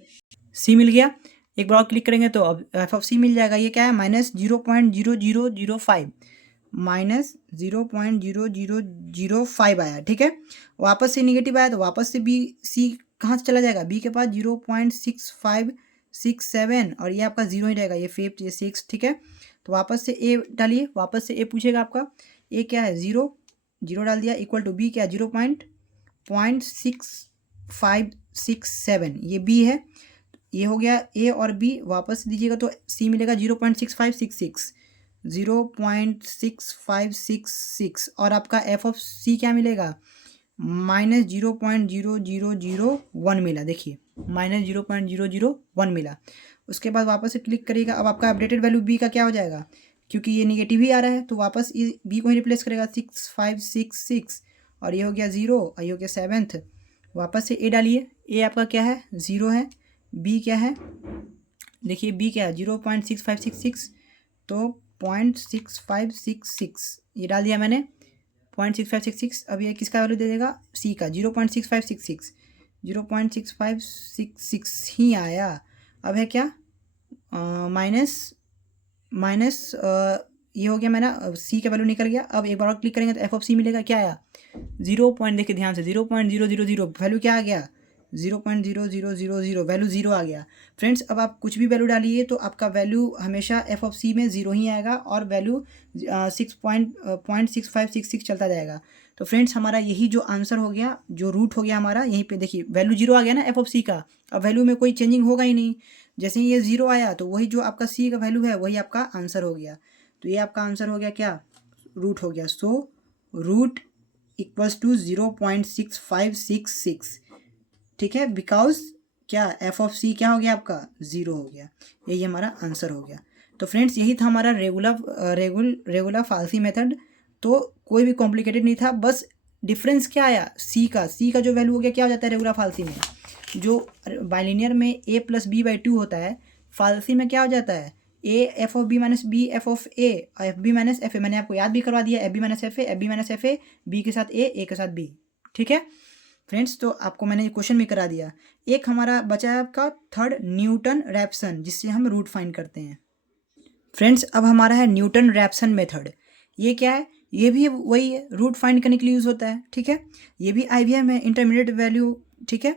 सी मिल गया। एक बार और क्लिक करेंगे तो अब एफ ऑफ सी मिल जाएगा, ये क्या है -0.0005 -0.0005 आया ठीक है। वापस से निगेटिव आया तो वापस से बी सी कहाँ से चला जाएगा, बी के पास 0.6567 और ये आपका 0 ही रहेगा, ये 5 ये 6 ठीक है। तो वापस से ए डालिए, वापस से ए पूछेगा आपका, ए क्या है 0 डाल दिया, इक्वल टू बी क्या है 0.6567 ये बी है, ये हो गया ए और बी। वापस दीजिएगा तो सी मिलेगा 0.6566 और आपका एफ ऑफ सी क्या मिलेगा -0.0001 मिला, देखिए -0.001 मिला। उसके बाद वापस से क्लिक करिएगा, अब आपका अपडेटेड वैल्यू बी का क्या हो जाएगा, क्योंकि ये निगेटिव ही आ रहा है तो वापस बी को ही रिप्लेस करेगा 6566 और ये हो गया 0 और ये हो गया 7th। वापस से ए डालिए, ए आपका क्या है 0 है, बी क्या है, देखिए बी क्या है 0.6566 तो 0.6566 ये डाल दिया मैंने 0.6566। अब ये किसका वैल्यू दे देगा, सी का 0.6566 ही आया। अब है क्या माइनस ये हो गया मेरा, सी का वैल्यू निकल गया। अब एक बार और क्लिक करेंगे तो एफ ऑफ सी मिलेगा, क्या आया 0. देखिए ध्यान से 0.000 वैल्यू क्या आ गया 0.0000 वैल्यू 0 आ गया। फ्रेंड्स अब आप कुछ भी वैल्यू डालिए तो आपका वैल्यू हमेशा एफ ऑफ सी में 0 ही आएगा और वैल्यू 0.6566 चलता जाएगा। तो फ्रेंड्स हमारा यही जो आंसर हो गया, जो रूट हो गया हमारा, यहीं पे देखिए वैल्यू 0 आ गया ना एफ ऑफ सी का, अब वैल्यू में कोई चेंजिंग होगा ही नहीं, जैसे ही ये 0 आया तो वही जो आपका सी का वैल्यू है वही आपका आंसर हो गया। तो ये आपका आंसर हो गया क्या, रूट हो गया। सो रूट इक्वल्स टू 0.6566 ठीक है, बिकॉज क्या एफ ऑफ सी क्या हो गया आपका 0 हो गया, यही हमारा आंसर हो गया। तो फ्रेंड्स यही था हमारा रेगुलर फाल्सी मेथड, तो कोई भी कॉम्प्लिकेटेड नहीं था, बस डिफरेंस क्या आया सी का जो वैल्यू हो गया क्या हो जाता है रेगुलर फाल्सी में, जो बाइलिनियर में a + b/2 होता है, फाल्सी में क्या हो जाता है a f of b - b f of a f b - f a। मैंने आपको याद भी करवा दिया f b - f a b के साथ a के साथ b ठीक है फ्रेंड्स। तो आपको मैंने ये क्वेश्चन भी करा दिया। एक हमारा बचा है आपका थर्ड न्यूटन रैप्सन, जिससे हम रूट फाइंड करते हैं। फ्रेंड्स अब हमारा है न्यूटन रैप्सन मेथड। ये क्या है, ये भी वही है, रूट फाइंड करने के लिए यूज़ होता है ठीक है। ये भी IVM है, इंटरमीडिएट वैल्यू ठीक है।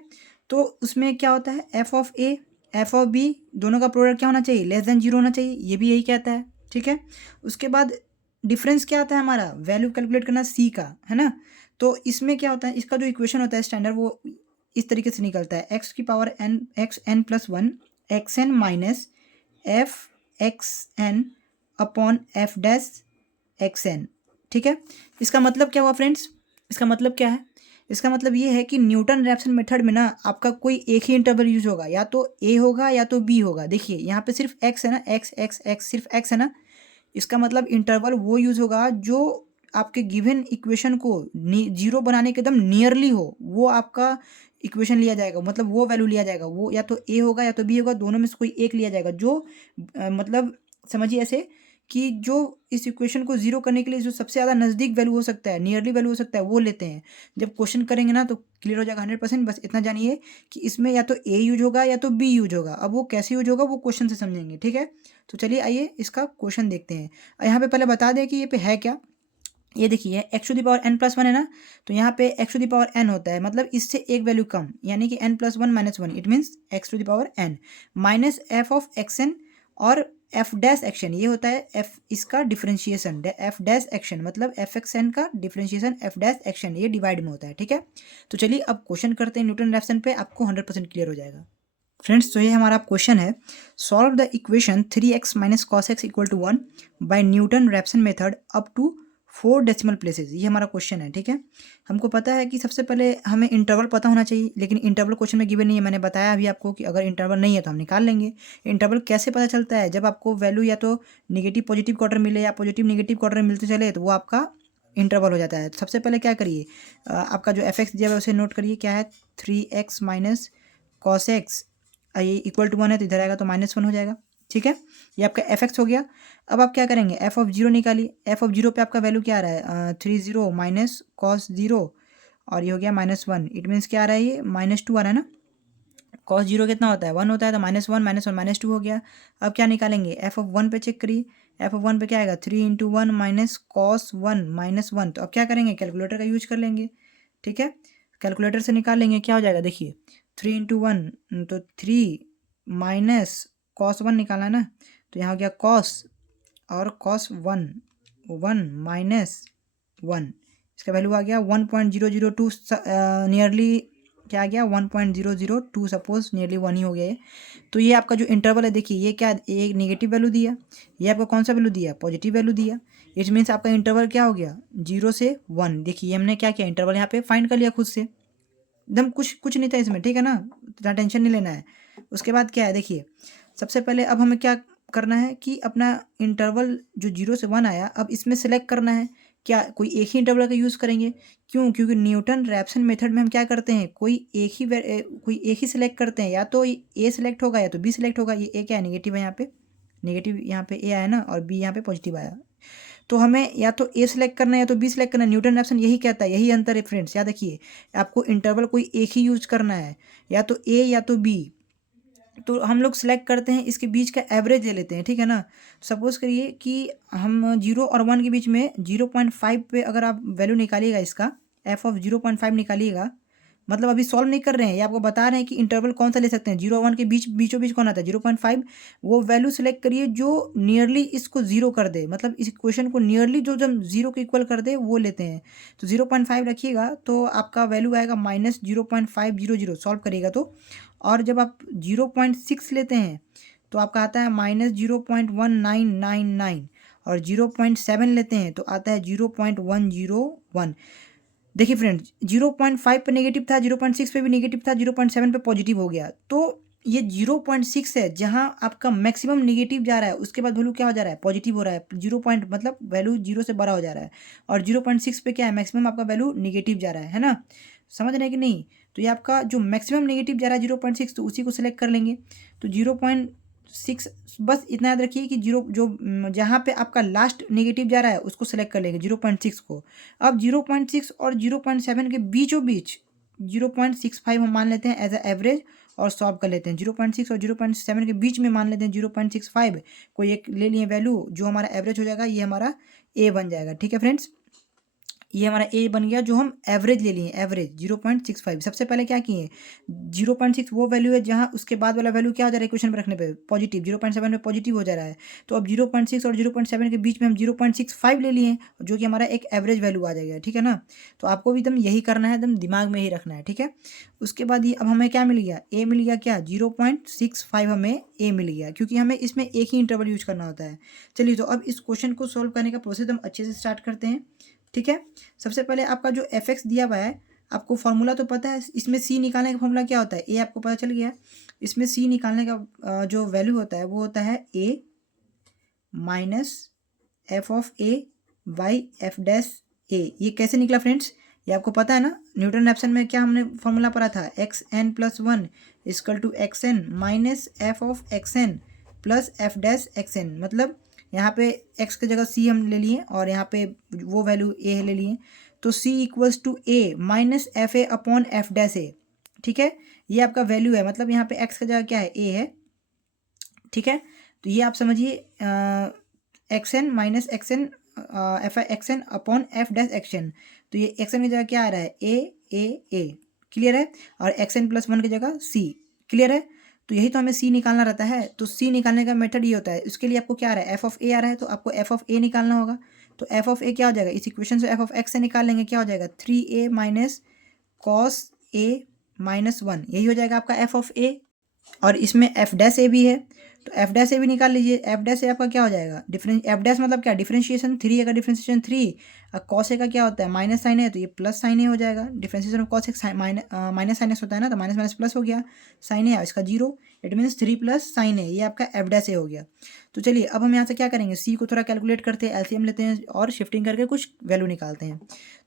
तो उसमें क्या होता है F of A F of B दोनों का प्रोडक्ट क्या होना चाहिए, <0 होना चाहिए, ये भी यही कहता है ठीक है। उसके बाद डिफरेंस क्या आता है हमारा, वैल्यू कैलकुलेट करना सी का है ना। तो इसमें क्या होता है, इसका जो इक्वेशन होता है स्टैंडर्ड वो इस तरीके से निकलता है x⁴n xn+1 xn minus f xn upon f dash xn ठीक है। इसका मतलब क्या हुआ फ्रेंड्स, इसका मतलब क्या है, इसका मतलब ये है कि न्यूटन रैप्सन मेथड में ना आपका कोई एक ही इंटरवल यूज होगा, या तो ए होगा या तो बी होगा। देखिए यहाँ पे सिर्फ x है ना, x सिर्फ x है ना, इसका मतलब इंटरवल वो यूज होगा जो आपके गिवन इक्वेशन को 0 बनाने के एकदम नियरली हो, वो आपका इक्वेशन लिया जाएगा, मतलब वो वैल्यू लिया जाएगा, वो या तो ए होगा या तो बी होगा, दोनों में से कोई एक लिया जाएगा। जो मतलब समझिए ऐसे कि जो इस इक्वेशन को जीरो करने के लिए जो सबसे ज़्यादा नज़दीक वैल्यू हो सकता है, नियरली वैल्यू हो सकता है, वो लेते हैं। जब क्वेश्चन करेंगे ना तो क्लियर हो जाएगा 100%। बस इतना जानिए कि इसमें या तो ए यूज होगा या तो बी यूज होगा। अब वो कैसे यूज होगा वो क्वेश्चन से समझेंगे, ठीक है। तो चलिए आइए इसका क्वेश्चन देखते हैं। यहाँ पे पहले बता दें कि ये पे है क्या। ये देखिए x to the power n plus one है ना, तो यहाँ पे x to the power n होता है, मतलब इससे एक वैल्यू कम, यानी कि n plus one minus one, it means x to the power n minus F of x n और एफ डैश एक्शन, ये होता है एफ इसका डिफरेंशिएशन, एफ डैश एक्शन मतलब एफ एक्स एन का डिफरेंशिएशन एफ डैश एक्शन, ये divide में होता है, ठीक है। तो चलिए अब क्वेश्चन करते हैं न्यूटन रैप्सन पे, आपको 100% क्लियर हो जाएगा। फ्रेंड्स, तो ये हमारा क्वेश्चन है, solve the equation 3x minus cos x equal to 1 by Newton Raphson method up to 4 decimal places. ये हमारा क्वेश्चन है, ठीक है। हमको पता है कि सबसे पहले हमें इंटरवल पता होना चाहिए, लेकिन इंटरवल क्वेश्चन में गिवन नहीं है। मैंने बताया अभी आपको कि अगर इंटरवल नहीं है तो हम निकाल लेंगे। इंटरवल कैसे पता चलता है, जब आपको वैल्यू या तो निगेटिव पॉजिटिव क्वार्टर मिले या पॉजिटिव निगेटिव क्वार्टर मिलते चले तो वो आपका इंटरवल हो जाता है। सबसे पहले क्या करिए, आपका जो एफ एक्स दिया हुआ है उसे नोट करिए, क्या है 3x माइनस कॉस एक्स, ये इक्वल टू 1 है तो इधर आएगा तो -1 हो जाएगा, ठीक है। ये आपका एफ एक्स हो गया। अब आप क्या करेंगे, एफ ऑफ जीरो निकालिए। एफ ऑफ जीरो पे आपका वैल्यू क्या आ रहा है 30 माइनस कॉस जीरो, और ये हो गया -1, इट मीन्स क्या आ रहा है, ये -2 आ रहा है ना। कॉस जीरो कितना होता है 1 होता है, तो -1 -1 -2 हो गया। अब क्या निकालेंगे, एफ ऑफ वन पे चेक करिए। एफ ऑफ वन पे क्या आएगा 3 × 1 माइनस कॉस 1 -1। तो अब क्या करेंगे, कैलकुलेटर का यूज कर लेंगे, ठीक है। कैलकुलेटर से निकाल लेंगे, क्या हो जाएगा देखिए 3 × 1 तो 3 माइनस कॉस 1 निकाला ना, तो यहाँ हो गया कॉस और कॉस 1 माइनस 1, इसका वैल्यू आ गया 1.002, नियरली क्या आ गया 1.002, सपोज नियरली 1 ही हो गया ये। तो ये आपका जो इंटरवल है देखिए, ये क्या, ये नेगेटिव वैल्यू दिया, ये आपका कौन सा वैल्यू दिया, पॉजिटिव वैल्यू दिया। इट मीन्स आपका इंटरवल क्या हो गया 0 से 1। देखिए हमने क्या किया, इंटरवल यहाँ पे फाइंड कर लिया खुद से, एकदम कुछ नहीं था इसमें, ठीक है ना, इतना टेंशन नहीं लेना है। उसके बाद क्या है देखिए, सबसे पहले अब हमें क्या करना है कि अपना इंटरवल जो 0 से 1 आया, अब इसमें सेलेक्ट करना है, क्या कोई एक ही इंटरवल का यूज़ करेंगे। क्यों, क्योंकि न्यूटन रैप्सन मेथड में हम क्या करते हैं, कोई एक ही सिलेक्ट करते हैं, या तो ए सिलेक्ट होगा या तो बी सिलेक्ट होगा। ये ए क्या है, नेगेटिव है, यहाँ पे नेगेटिव, यहाँ पे ए आया ना, और बी यहाँ पे पॉजिटिव आया, तो हमें या तो ए सिलेक्ट करना है या तो बी सिलेक्ट करना है। न्यूटन रैप्सन यही कहता है, यही अंतर है फ्रेंड्स, याद रखिए। आपको इंटरवल कोई एक ही यूज करना है, या तो ए या तो बी। तो हम लोग सिलेक्ट करते हैं, इसके बीच का एवरेज ले लेते हैं, ठीक है ना। सपोज करिए कि हम 0 और 1 के बीच में 0.5 पे अगर आप वैल्यू निकालिएगा, इसका एफ ऑफ 0.5 निकालिएगा, मतलब अभी सॉल्व नहीं कर रहे हैं, ये आपको बता रहे हैं कि इंटरवल कौन सा ले सकते हैं। 0 और 1 के बीचों बीच कौन आता है 0.5, वो वैल्यू सेलेक्ट करिए जो नियरली इसको जीरो कर दे, मतलब इस क्वेश्चन को नियरली जो जब जीरो के इक्वल कर दे वो लेते हैं। तो 0.5 रखिएगा तो आपका वैल्यू आएगा -0.500, सॉल्व करिएगा तो। और जब आप 0.6 लेते हैं तो आपका आता है -0.1999, और 0.7 लेते हैं तो आता है 0.101। देखिए फ्रेंड्स, 0.5 पे नेगेटिव था, 0.6 पे भी नेगेटिव था, 0.7 पे पॉजिटिव हो गया। तो ये 0.6 है जहां आपका मैक्सिमम नेगेटिव जा रहा है, उसके बाद वैल्यू क्या हो जा रहा है, पॉजिटिव हो रहा है। 0 पॉइंट मतलब वैल्यू 0 से बड़ा हो जा रहा है, और 0.6 पे क्या है, मैक्सिमम आपका वैल्यू नेगेटिव जा रहा है ना, समझ रहे हैं कि नहीं। तो ये आपका जो मैक्सिमम नेगेटिव जा रहा है 0.6, तो उसी को सिलेक्ट कर लेंगे। तो 0.6, बस इतना याद रखिए कि जहाँ पे आपका लास्ट नेगेटिव जा रहा है उसको सेलेक्ट कर लेंगे 0.6 को। अब 0.6 और 0.7 के बीचों बीच 0.65 हम मान लेते हैं एज ए एवरेज, और सॉल्व कर लेते हैं। 0.6 और 0.7 के बीच में मान लेते हैं 0.65, कोई एक ले लिए वैल्यू, जो हमारा एवरेज हो जाएगा, ये हमारा ए बन जाएगा, ठीक है फ्रेंड्स। ये हमारा ए बन गया, जो हम एवरेज ले लिए, एवरेज 0.65। सबसे पहले क्या किए, 0.6 वो वैल्यू है जहाँ उसके बाद वाला वैल्यू क्या हो जा रहा है इक्वेशन पे रखने पे, पॉजिटिव, 0.7 में पॉजिटिव हो जा रहा है। तो अब 0.6 और 0.7 के बीच में हम 0.65 ले लिए, जो कि हमारा एक एवरेज वैल्यू आ जाएगा, ठीक है ना। तो आपको भी एकदम यही करना है, एकदम दिमाग में ही रखना है, ठीक है। उसके बाद ये अब हमें क्या मिल गया, ए मिल गया, क्या 0.65 हमें ए मिल गया, क्योंकि हमें इसमें एक ही इंटरवल यूज करना होता है। चलिए, तो अब इस क्वेश्चन को सॉल्व करने का प्रोसेस हम अच्छे से स्टार्ट करते हैं, ठीक है। सबसे पहले आपका जो एफ एक्स दिया हुआ है, आपको फॉर्मूला तो पता है, इसमें सी निकालने का फॉर्मूला क्या होता है, ए आपको पता चल गया। इसमें सी निकालने का जो वैल्यू होता है वो होता है a minus F of a by f dash a. ये कैसे निकला फ्रेंड्स, ये आपको पता है ना, न्यूटन रैप्सन में क्या हमने फॉर्मूला पढ़ा था, xn+1 equal to xn minus F of xn plus F dash xn। मतलब यहाँ पे x की जगह c हम ले लिए और यहाँ पे वो वैल्यू a ले लिए, तो c equals to a minus F a upon F dash a. ठीक है, ये आपका वैल्यू है, मतलब यहाँ पे x की जगह क्या है, a है। ठीक है, तो ये आप समझिए x n minus x n F x n upon F dash x n, तो ये एक्स एन की जगह क्या आ रहा है, ए क्लियर है, और एक्स एन प्लस वन की जगह सी, क्लियर है। तो यही तो हमें सी निकालना रहता है, तो सी निकालने का मेथड ये होता है। उसके लिए आपको क्या आ रहा है, एफ ऑफ ए आ रहा है, तो आपको एफ ऑफ ए निकालना होगा। तो एफ ऑफ ए क्या हो जाएगा, इस इक्वेशन से एफ ऑफ एक्स से निकाल लेंगे, क्या हो जाएगा, 3a minus cos A minus one, यही हो जाएगा आपका एफ ऑफ ए। और इसमें एफ डैश ए भी है, तो एफ डैश ए भी निकाल लीजिए। एफ डैश ए आपका क्या हो जाएगा, एफ डैश मतलब क्या, डिफरेंशिएशन थ्री, अगर डिफरेंशिएशन थ्री कॉस ए का क्या होता है, माइनस साइन है, तो ये प्लस साइन ए हो जाएगा। Differentiation of cos A minus sine x होता है ना, तो माइनस माइनस प्लस हो गया, साइन ए इसका जीरो, it means three plus sine a, ये आपका एफ डैश ए हो गया। तो चलिए अब हम यहाँ से क्या करेंगे, सी को थोड़ा कैलकुलेट करते हैं, एलसीएम लेते हैं और शिफ्टिंग करके कुछ वैल्यू निकालते हैं।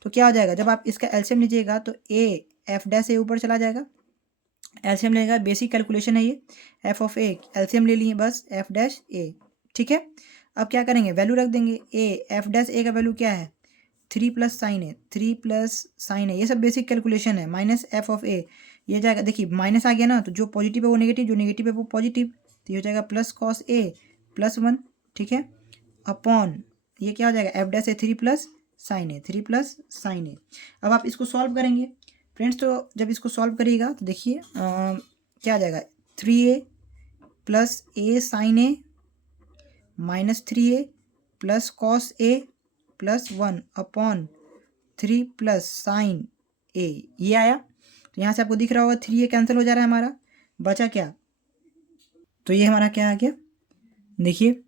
तो क्या हो जाएगा, जब आप इसका एलसीएम लीजिएगा तो ए एफ डैश ए ऊपर चला जाएगा, एलसीएम लेगा, बेसिक कैलकुलेशन है ये, एफ ऑफ ए एलसीएम ले लिए बस, एफ डैश ए। ठीक है, अब क्या करेंगे, वैल्यू रख देंगे, ए एफ डैश ए का वैल्यू क्या है, three plus sine A, three plus sine a, ये सब बेसिक कैलकुलेशन है, माइनस एफ ऑफ ए, ये जाएगा, देखिए माइनस आ गया ना, तो जो पॉजिटिव है वो नेगेटिव, जो नेगेटिव है वो पॉजिटिव, तो ये हो जाएगा plus cos a plus one. ठीक है, अपॉन ये क्या हो जाएगा, एफ डैश ए थ्री प्लस साइन ए, थ्री प्लस साइन ए। अब आप इसको सॉल्व करेंगे फ्रेंड्स, तो जब इसको सॉल्व करिएगा तो देखिए क्या आ जाएगा, 3a plus a sine a minus 3a plus cos a plus one upon 3 plus sine a, ये आया। तो यहाँ से आपको दिख रहा होगा 3a कैंसिल हो जा रहा है हमारा, बचा क्या, तो ये हमारा क्या आ गया, देखिए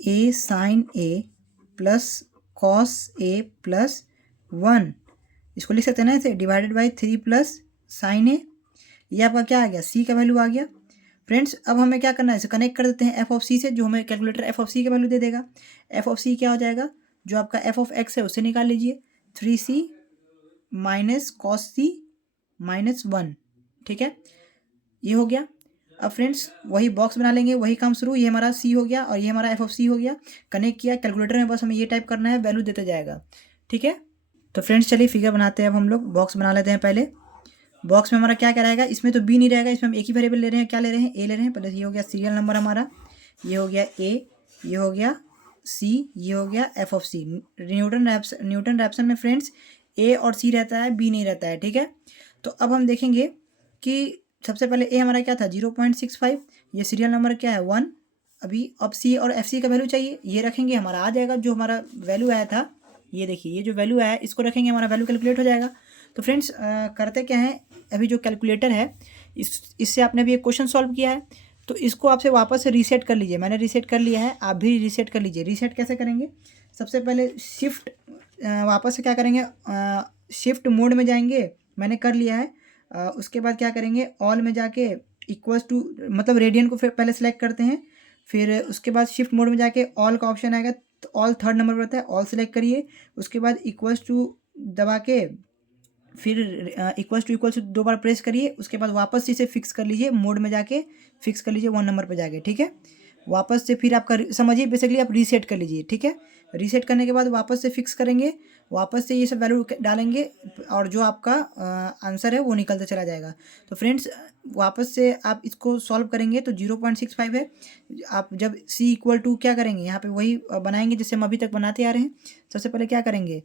a sine a plus cos a plus one, इसको लिख सकते हैं ना ऐसे, divided by three plus sine a, ये आपका क्या आ गया, सी का वैल्यू आ गया। फ्रेंड्स अब हमें क्या करना है, इसे कनेक्ट कर देते हैं एफ ऑफ सी से, जो हमें कैलकुलेटर एफ ऑफ सी का वैल्यू दे देगा। एफ ऑफ सी क्या हो जाएगा, जो आपका एफ ऑफ एक्स है उससे निकाल लीजिए, 3c minus cos c minus one. ठीक है, ये हो गया। अब फ्रेंड्स वही बॉक्स बना लेंगे, वही काम शुरू, ये हमारा सी हो गया और ये हमारा एफ ऑफ सी हो गया, कनेक्ट किया कैलकुलेटर में, बस हमें ये टाइप करना है, वैल्यू देते जाएगा। ठीक है, तो फ्रेंड्स चलिए फिगर बनाते हैं, अब हम लोग बॉक्स बना लेते हैं। पहले बॉक्स में हमारा क्या क्या रहेगा, इसमें तो बी नहीं रहेगा, इसमें हम एक ही वेरिएबल ले रहे हैं, क्या ले रहे हैं, ए ले रहे हैं। पहले ये हो गया सीरियल नंबर हमारा, ये हो गया ए, ये हो गया सी, ये हो गया F of C. Newton Raphson में फ्रेंड्स ए और सी रहता है, बी नहीं रहता है। ठीक है, तो अब हम देखेंगे कि सबसे पहले ए हमारा क्या था 0.65, ये सीरियल नंबर क्या है 1, अभी अब सी और एफ सी का वैल्यू चाहिए, ये रखेंगे हमारा आ जाएगा, जो हमारा वैल्यू आया था, ये देखिए ये जो वैल्यू आया इसको रखेंगे, हमारा वैल्यू कैलकुलेट हो जाएगा। तो फ्रेंड्स करते क्या है, अभी जो कैलकुलेटर है इससे आपने अभी एक क्वेश्चन सॉल्व किया है, तो इसको आपसे वापस से रीसेट कर लीजिए, मैंने रीसेट कर लिया है, आप भी रीसेट कर लीजिए। रीसेट कैसे करेंगे, सबसे पहले शिफ्ट वापस से क्या करेंगे, शिफ्ट मोड में जाएंगे, मैंने कर लिया है। उसके बाद क्या करेंगे, ऑल में जाके इक्वल्स टू, मतलब रेडियन को फिर पहले सेलेक्ट करते हैं, फिर उसके बाद शिफ्ट मोड में जाके ऑल का ऑप्शन आएगा, तो ऑल थर्ड नंबर पर आता है, ऑल सेलेक्ट करिए, उसके बाद इक्वल्स टू दबा के फिर इक्वल्स टू दो बार प्रेस करिए, उसके बाद वापस से इसे फिक्स कर लीजिए, मोड में जाके फिक्स कर लीजिए 1 नंबर पे जाके। ठीक है, वापस से फिर आपका समझिए बेसिकली आप रीसेट कर लीजिए। ठीक है, रीसेट करने के बाद वापस से फिक्स करेंगे, वापस से ये सब वैल्यू डालेंगे और जो आपका आंसर है वो निकलता चला जाएगा। तो फ्रेंड्स वापस से आप इसको सॉल्व करेंगे तो 0.65 है, आप जब c इक्वल टू क्या करेंगे, यहाँ पे वही बनाएंगे जैसे हम अभी तक बनाते आ रहे हैं। सबसे पहले क्या करेंगे,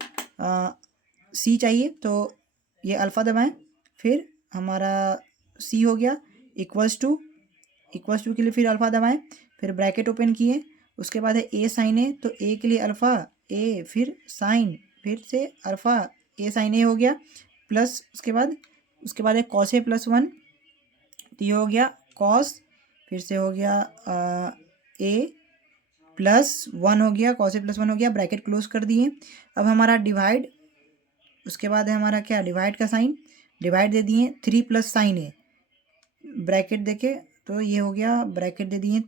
c चाहिए तो ये अल्फ़ा दबाएं, फिर हमारा c हो गया, इक्वल्स टू के लिए फिर अल्फ़ा दबाएं, फिर ब्रैकेट ओपन किए, उसके बाद है ए साइन ए, तो ए के लिए अल्फ़ा ए, फिर साइन, फिर से अल्फ़ा ए साइन ए हो गया, प्लस उसके बाद है कॉस ए प्लस वन, तो ये हो गया कॉस, फिर से हो गया ए प्लस वन हो गया, कॉस ए प्लस वन हो गया, ब्रैकेट क्लोज कर दिए। अब हमारा डिवाइड, उसके बाद है हमारा क्या, डिवाइड का साइन, डिवाइड दे दिए 3 प्लस साइन ए, ब्रैकेट देके, तो ये हो गया, ब्रैकेट दे दिए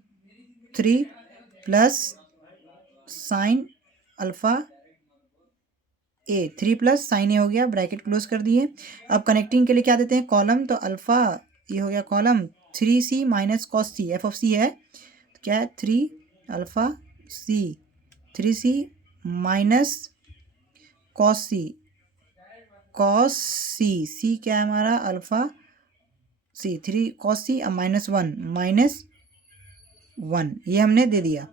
3 plus sine alpha a, 3 plus sine a हो गया, ब्रैकेट क्लोज कर दिए। अब कनेक्टिंग के लिए क्या देते हैं, कॉलम, तो अल्फ़ा ये हो गया column 3c minus cos c, f of c है, तो क्या है 3 alpha c, 3c minus cos c, cos c क्या है हमारा alpha c, 3 cos c minus 1, ये हमने दे दिया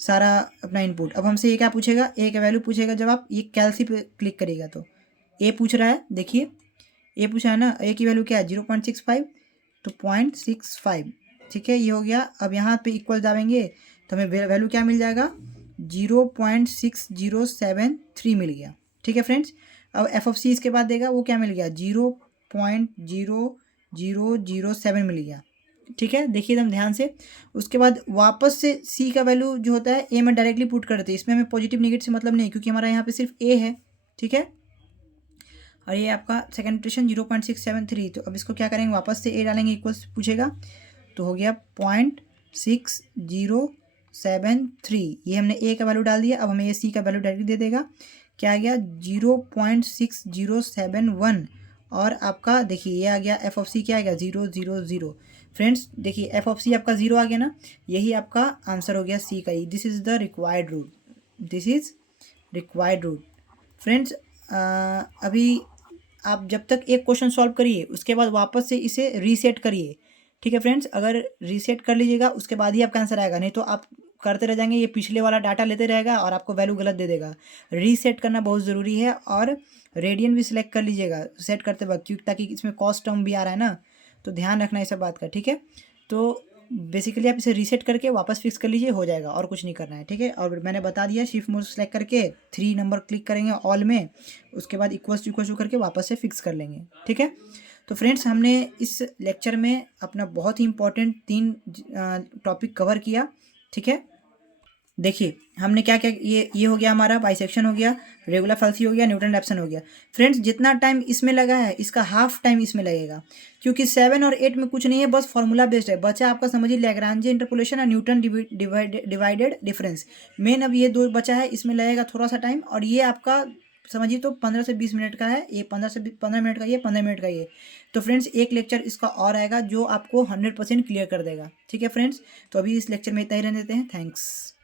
सारा अपना इनपुट। अब हमसे ये क्या पूछेगा, ए का वैल्यू पूछेगा। जब आप ये कैलसी पे क्लिक करिएगा तो ए पूछ रहा है, देखिए ए पूछा है ना, ए की वैल्यू क्या है 0.65, तो 0.65, ठीक है, ये हो गया। अब यहाँ पे इक्वल दाबेंगे तो हमें वैल्यू क्या मिल जाएगा 0.6073 मिल गया, ठीक है फ्रेंड्स। अब एफ ऑफ सी इसके बाद देगा, वो क्या मिल गया 0.0007 मिल गया, ठीक है, देखिए एकदम ध्यान से। उसके बाद वापस से सी का वैल्यू जो होता है ए में डायरेक्टली पुट करते हैं, इसमें हमें पॉजिटिव नेगेटिव से मतलब नहीं, क्योंकि हमारा यहाँ पे सिर्फ ए है, ठीक है। और ये आपका सेकेंड इटरेशन 0.673, तो अब इसको क्या करेंगे, वापस से ए डालेंगे, इक्वल्स पूछेगा, तो हो गया 0.6073, ये हमने ए का वैल्यू डाल दिया। अब हमें ये सी का वैल्यू डायरेक्टली दे देगा, क्या आ गया 0.6071, और आपका देखिए ये आ गया एफ ऑफ सी क्या आ गया 000। फ्रेंड्स देखिए एफ ऑफ सी आपका 0 आ गया ना, यही आपका आंसर हो गया सी का ही। This is the required root, this is required root. Friends अभी आप जब तक एक क्वेश्चन सॉल्व करिए उसके बाद वापस से इसे रीसेट करिए, ठीक है फ्रेंड्स। अगर रीसेट कर लीजिएगा उसके बाद ही आपका आंसर आएगा, नहीं तो आप करते रह जाएंगे, ये पिछले वाला डाटा लेते रहेगा और आपको वैल्यू गलत दे देगा। रीसेट करना बहुत ज़रूरी है, और रेडियन भी सिलेक्ट कर लीजिएगा सेट करते वक्त, क्योंकि ताकि इसमें कॉस्ट टर्म भी आ रहा है ना, तो ध्यान रखना इस सब बात का, ठीक है। तो बेसिकली आप इसे रीसेट करके वापस फिक्स कर लीजिए, हो जाएगा, और कुछ नहीं करना है, ठीक है। और मैंने बता दिया शिफ्ट मोड सेलेक्ट करके 3 नंबर क्लिक करेंगे ऑल में, उसके बाद इक्वल्स टू करके वापस से फिक्स कर लेंगे, ठीक है। तो फ्रेंड्स हमने इस लेक्चर में अपना बहुत ही इंपॉर्टेंट 3 टॉपिक कवर किया, ठीक है। देखिए हमने क्या क्या, ये हो गया हमारा बाइसेक्शन हो गया, रेगुलर फैलसी हो गया, न्यूटन रैप्सन हो गया। फ्रेंड्स जितना टाइम इसमें लगा है इसका हाफ टाइम इसमें लगेगा, क्योंकि 7 और 8 में कुछ नहीं है, बस फॉर्मूला बेस्ड है। बचा आपका समझिए लैग्रांजे इंटरपोलेशन और न्यूटन डिवाइडेड डिफरेंस, मेन अब ये 2 बचा है, इसमें लगेगा थोड़ा सा टाइम। और ये आपका समझिए तो 15 से 20 मिनट का है, ये 15 मिनट का, ये 15 मिनट का ये। तो फ्रेंड्स एक लेक्चर इसका और आएगा जो आपको 100% क्लियर कर देगा, ठीक है फ्रेंड्स। तो अभी इस लेक्चर में इतना ही रहने देते हैं, थैंक्स।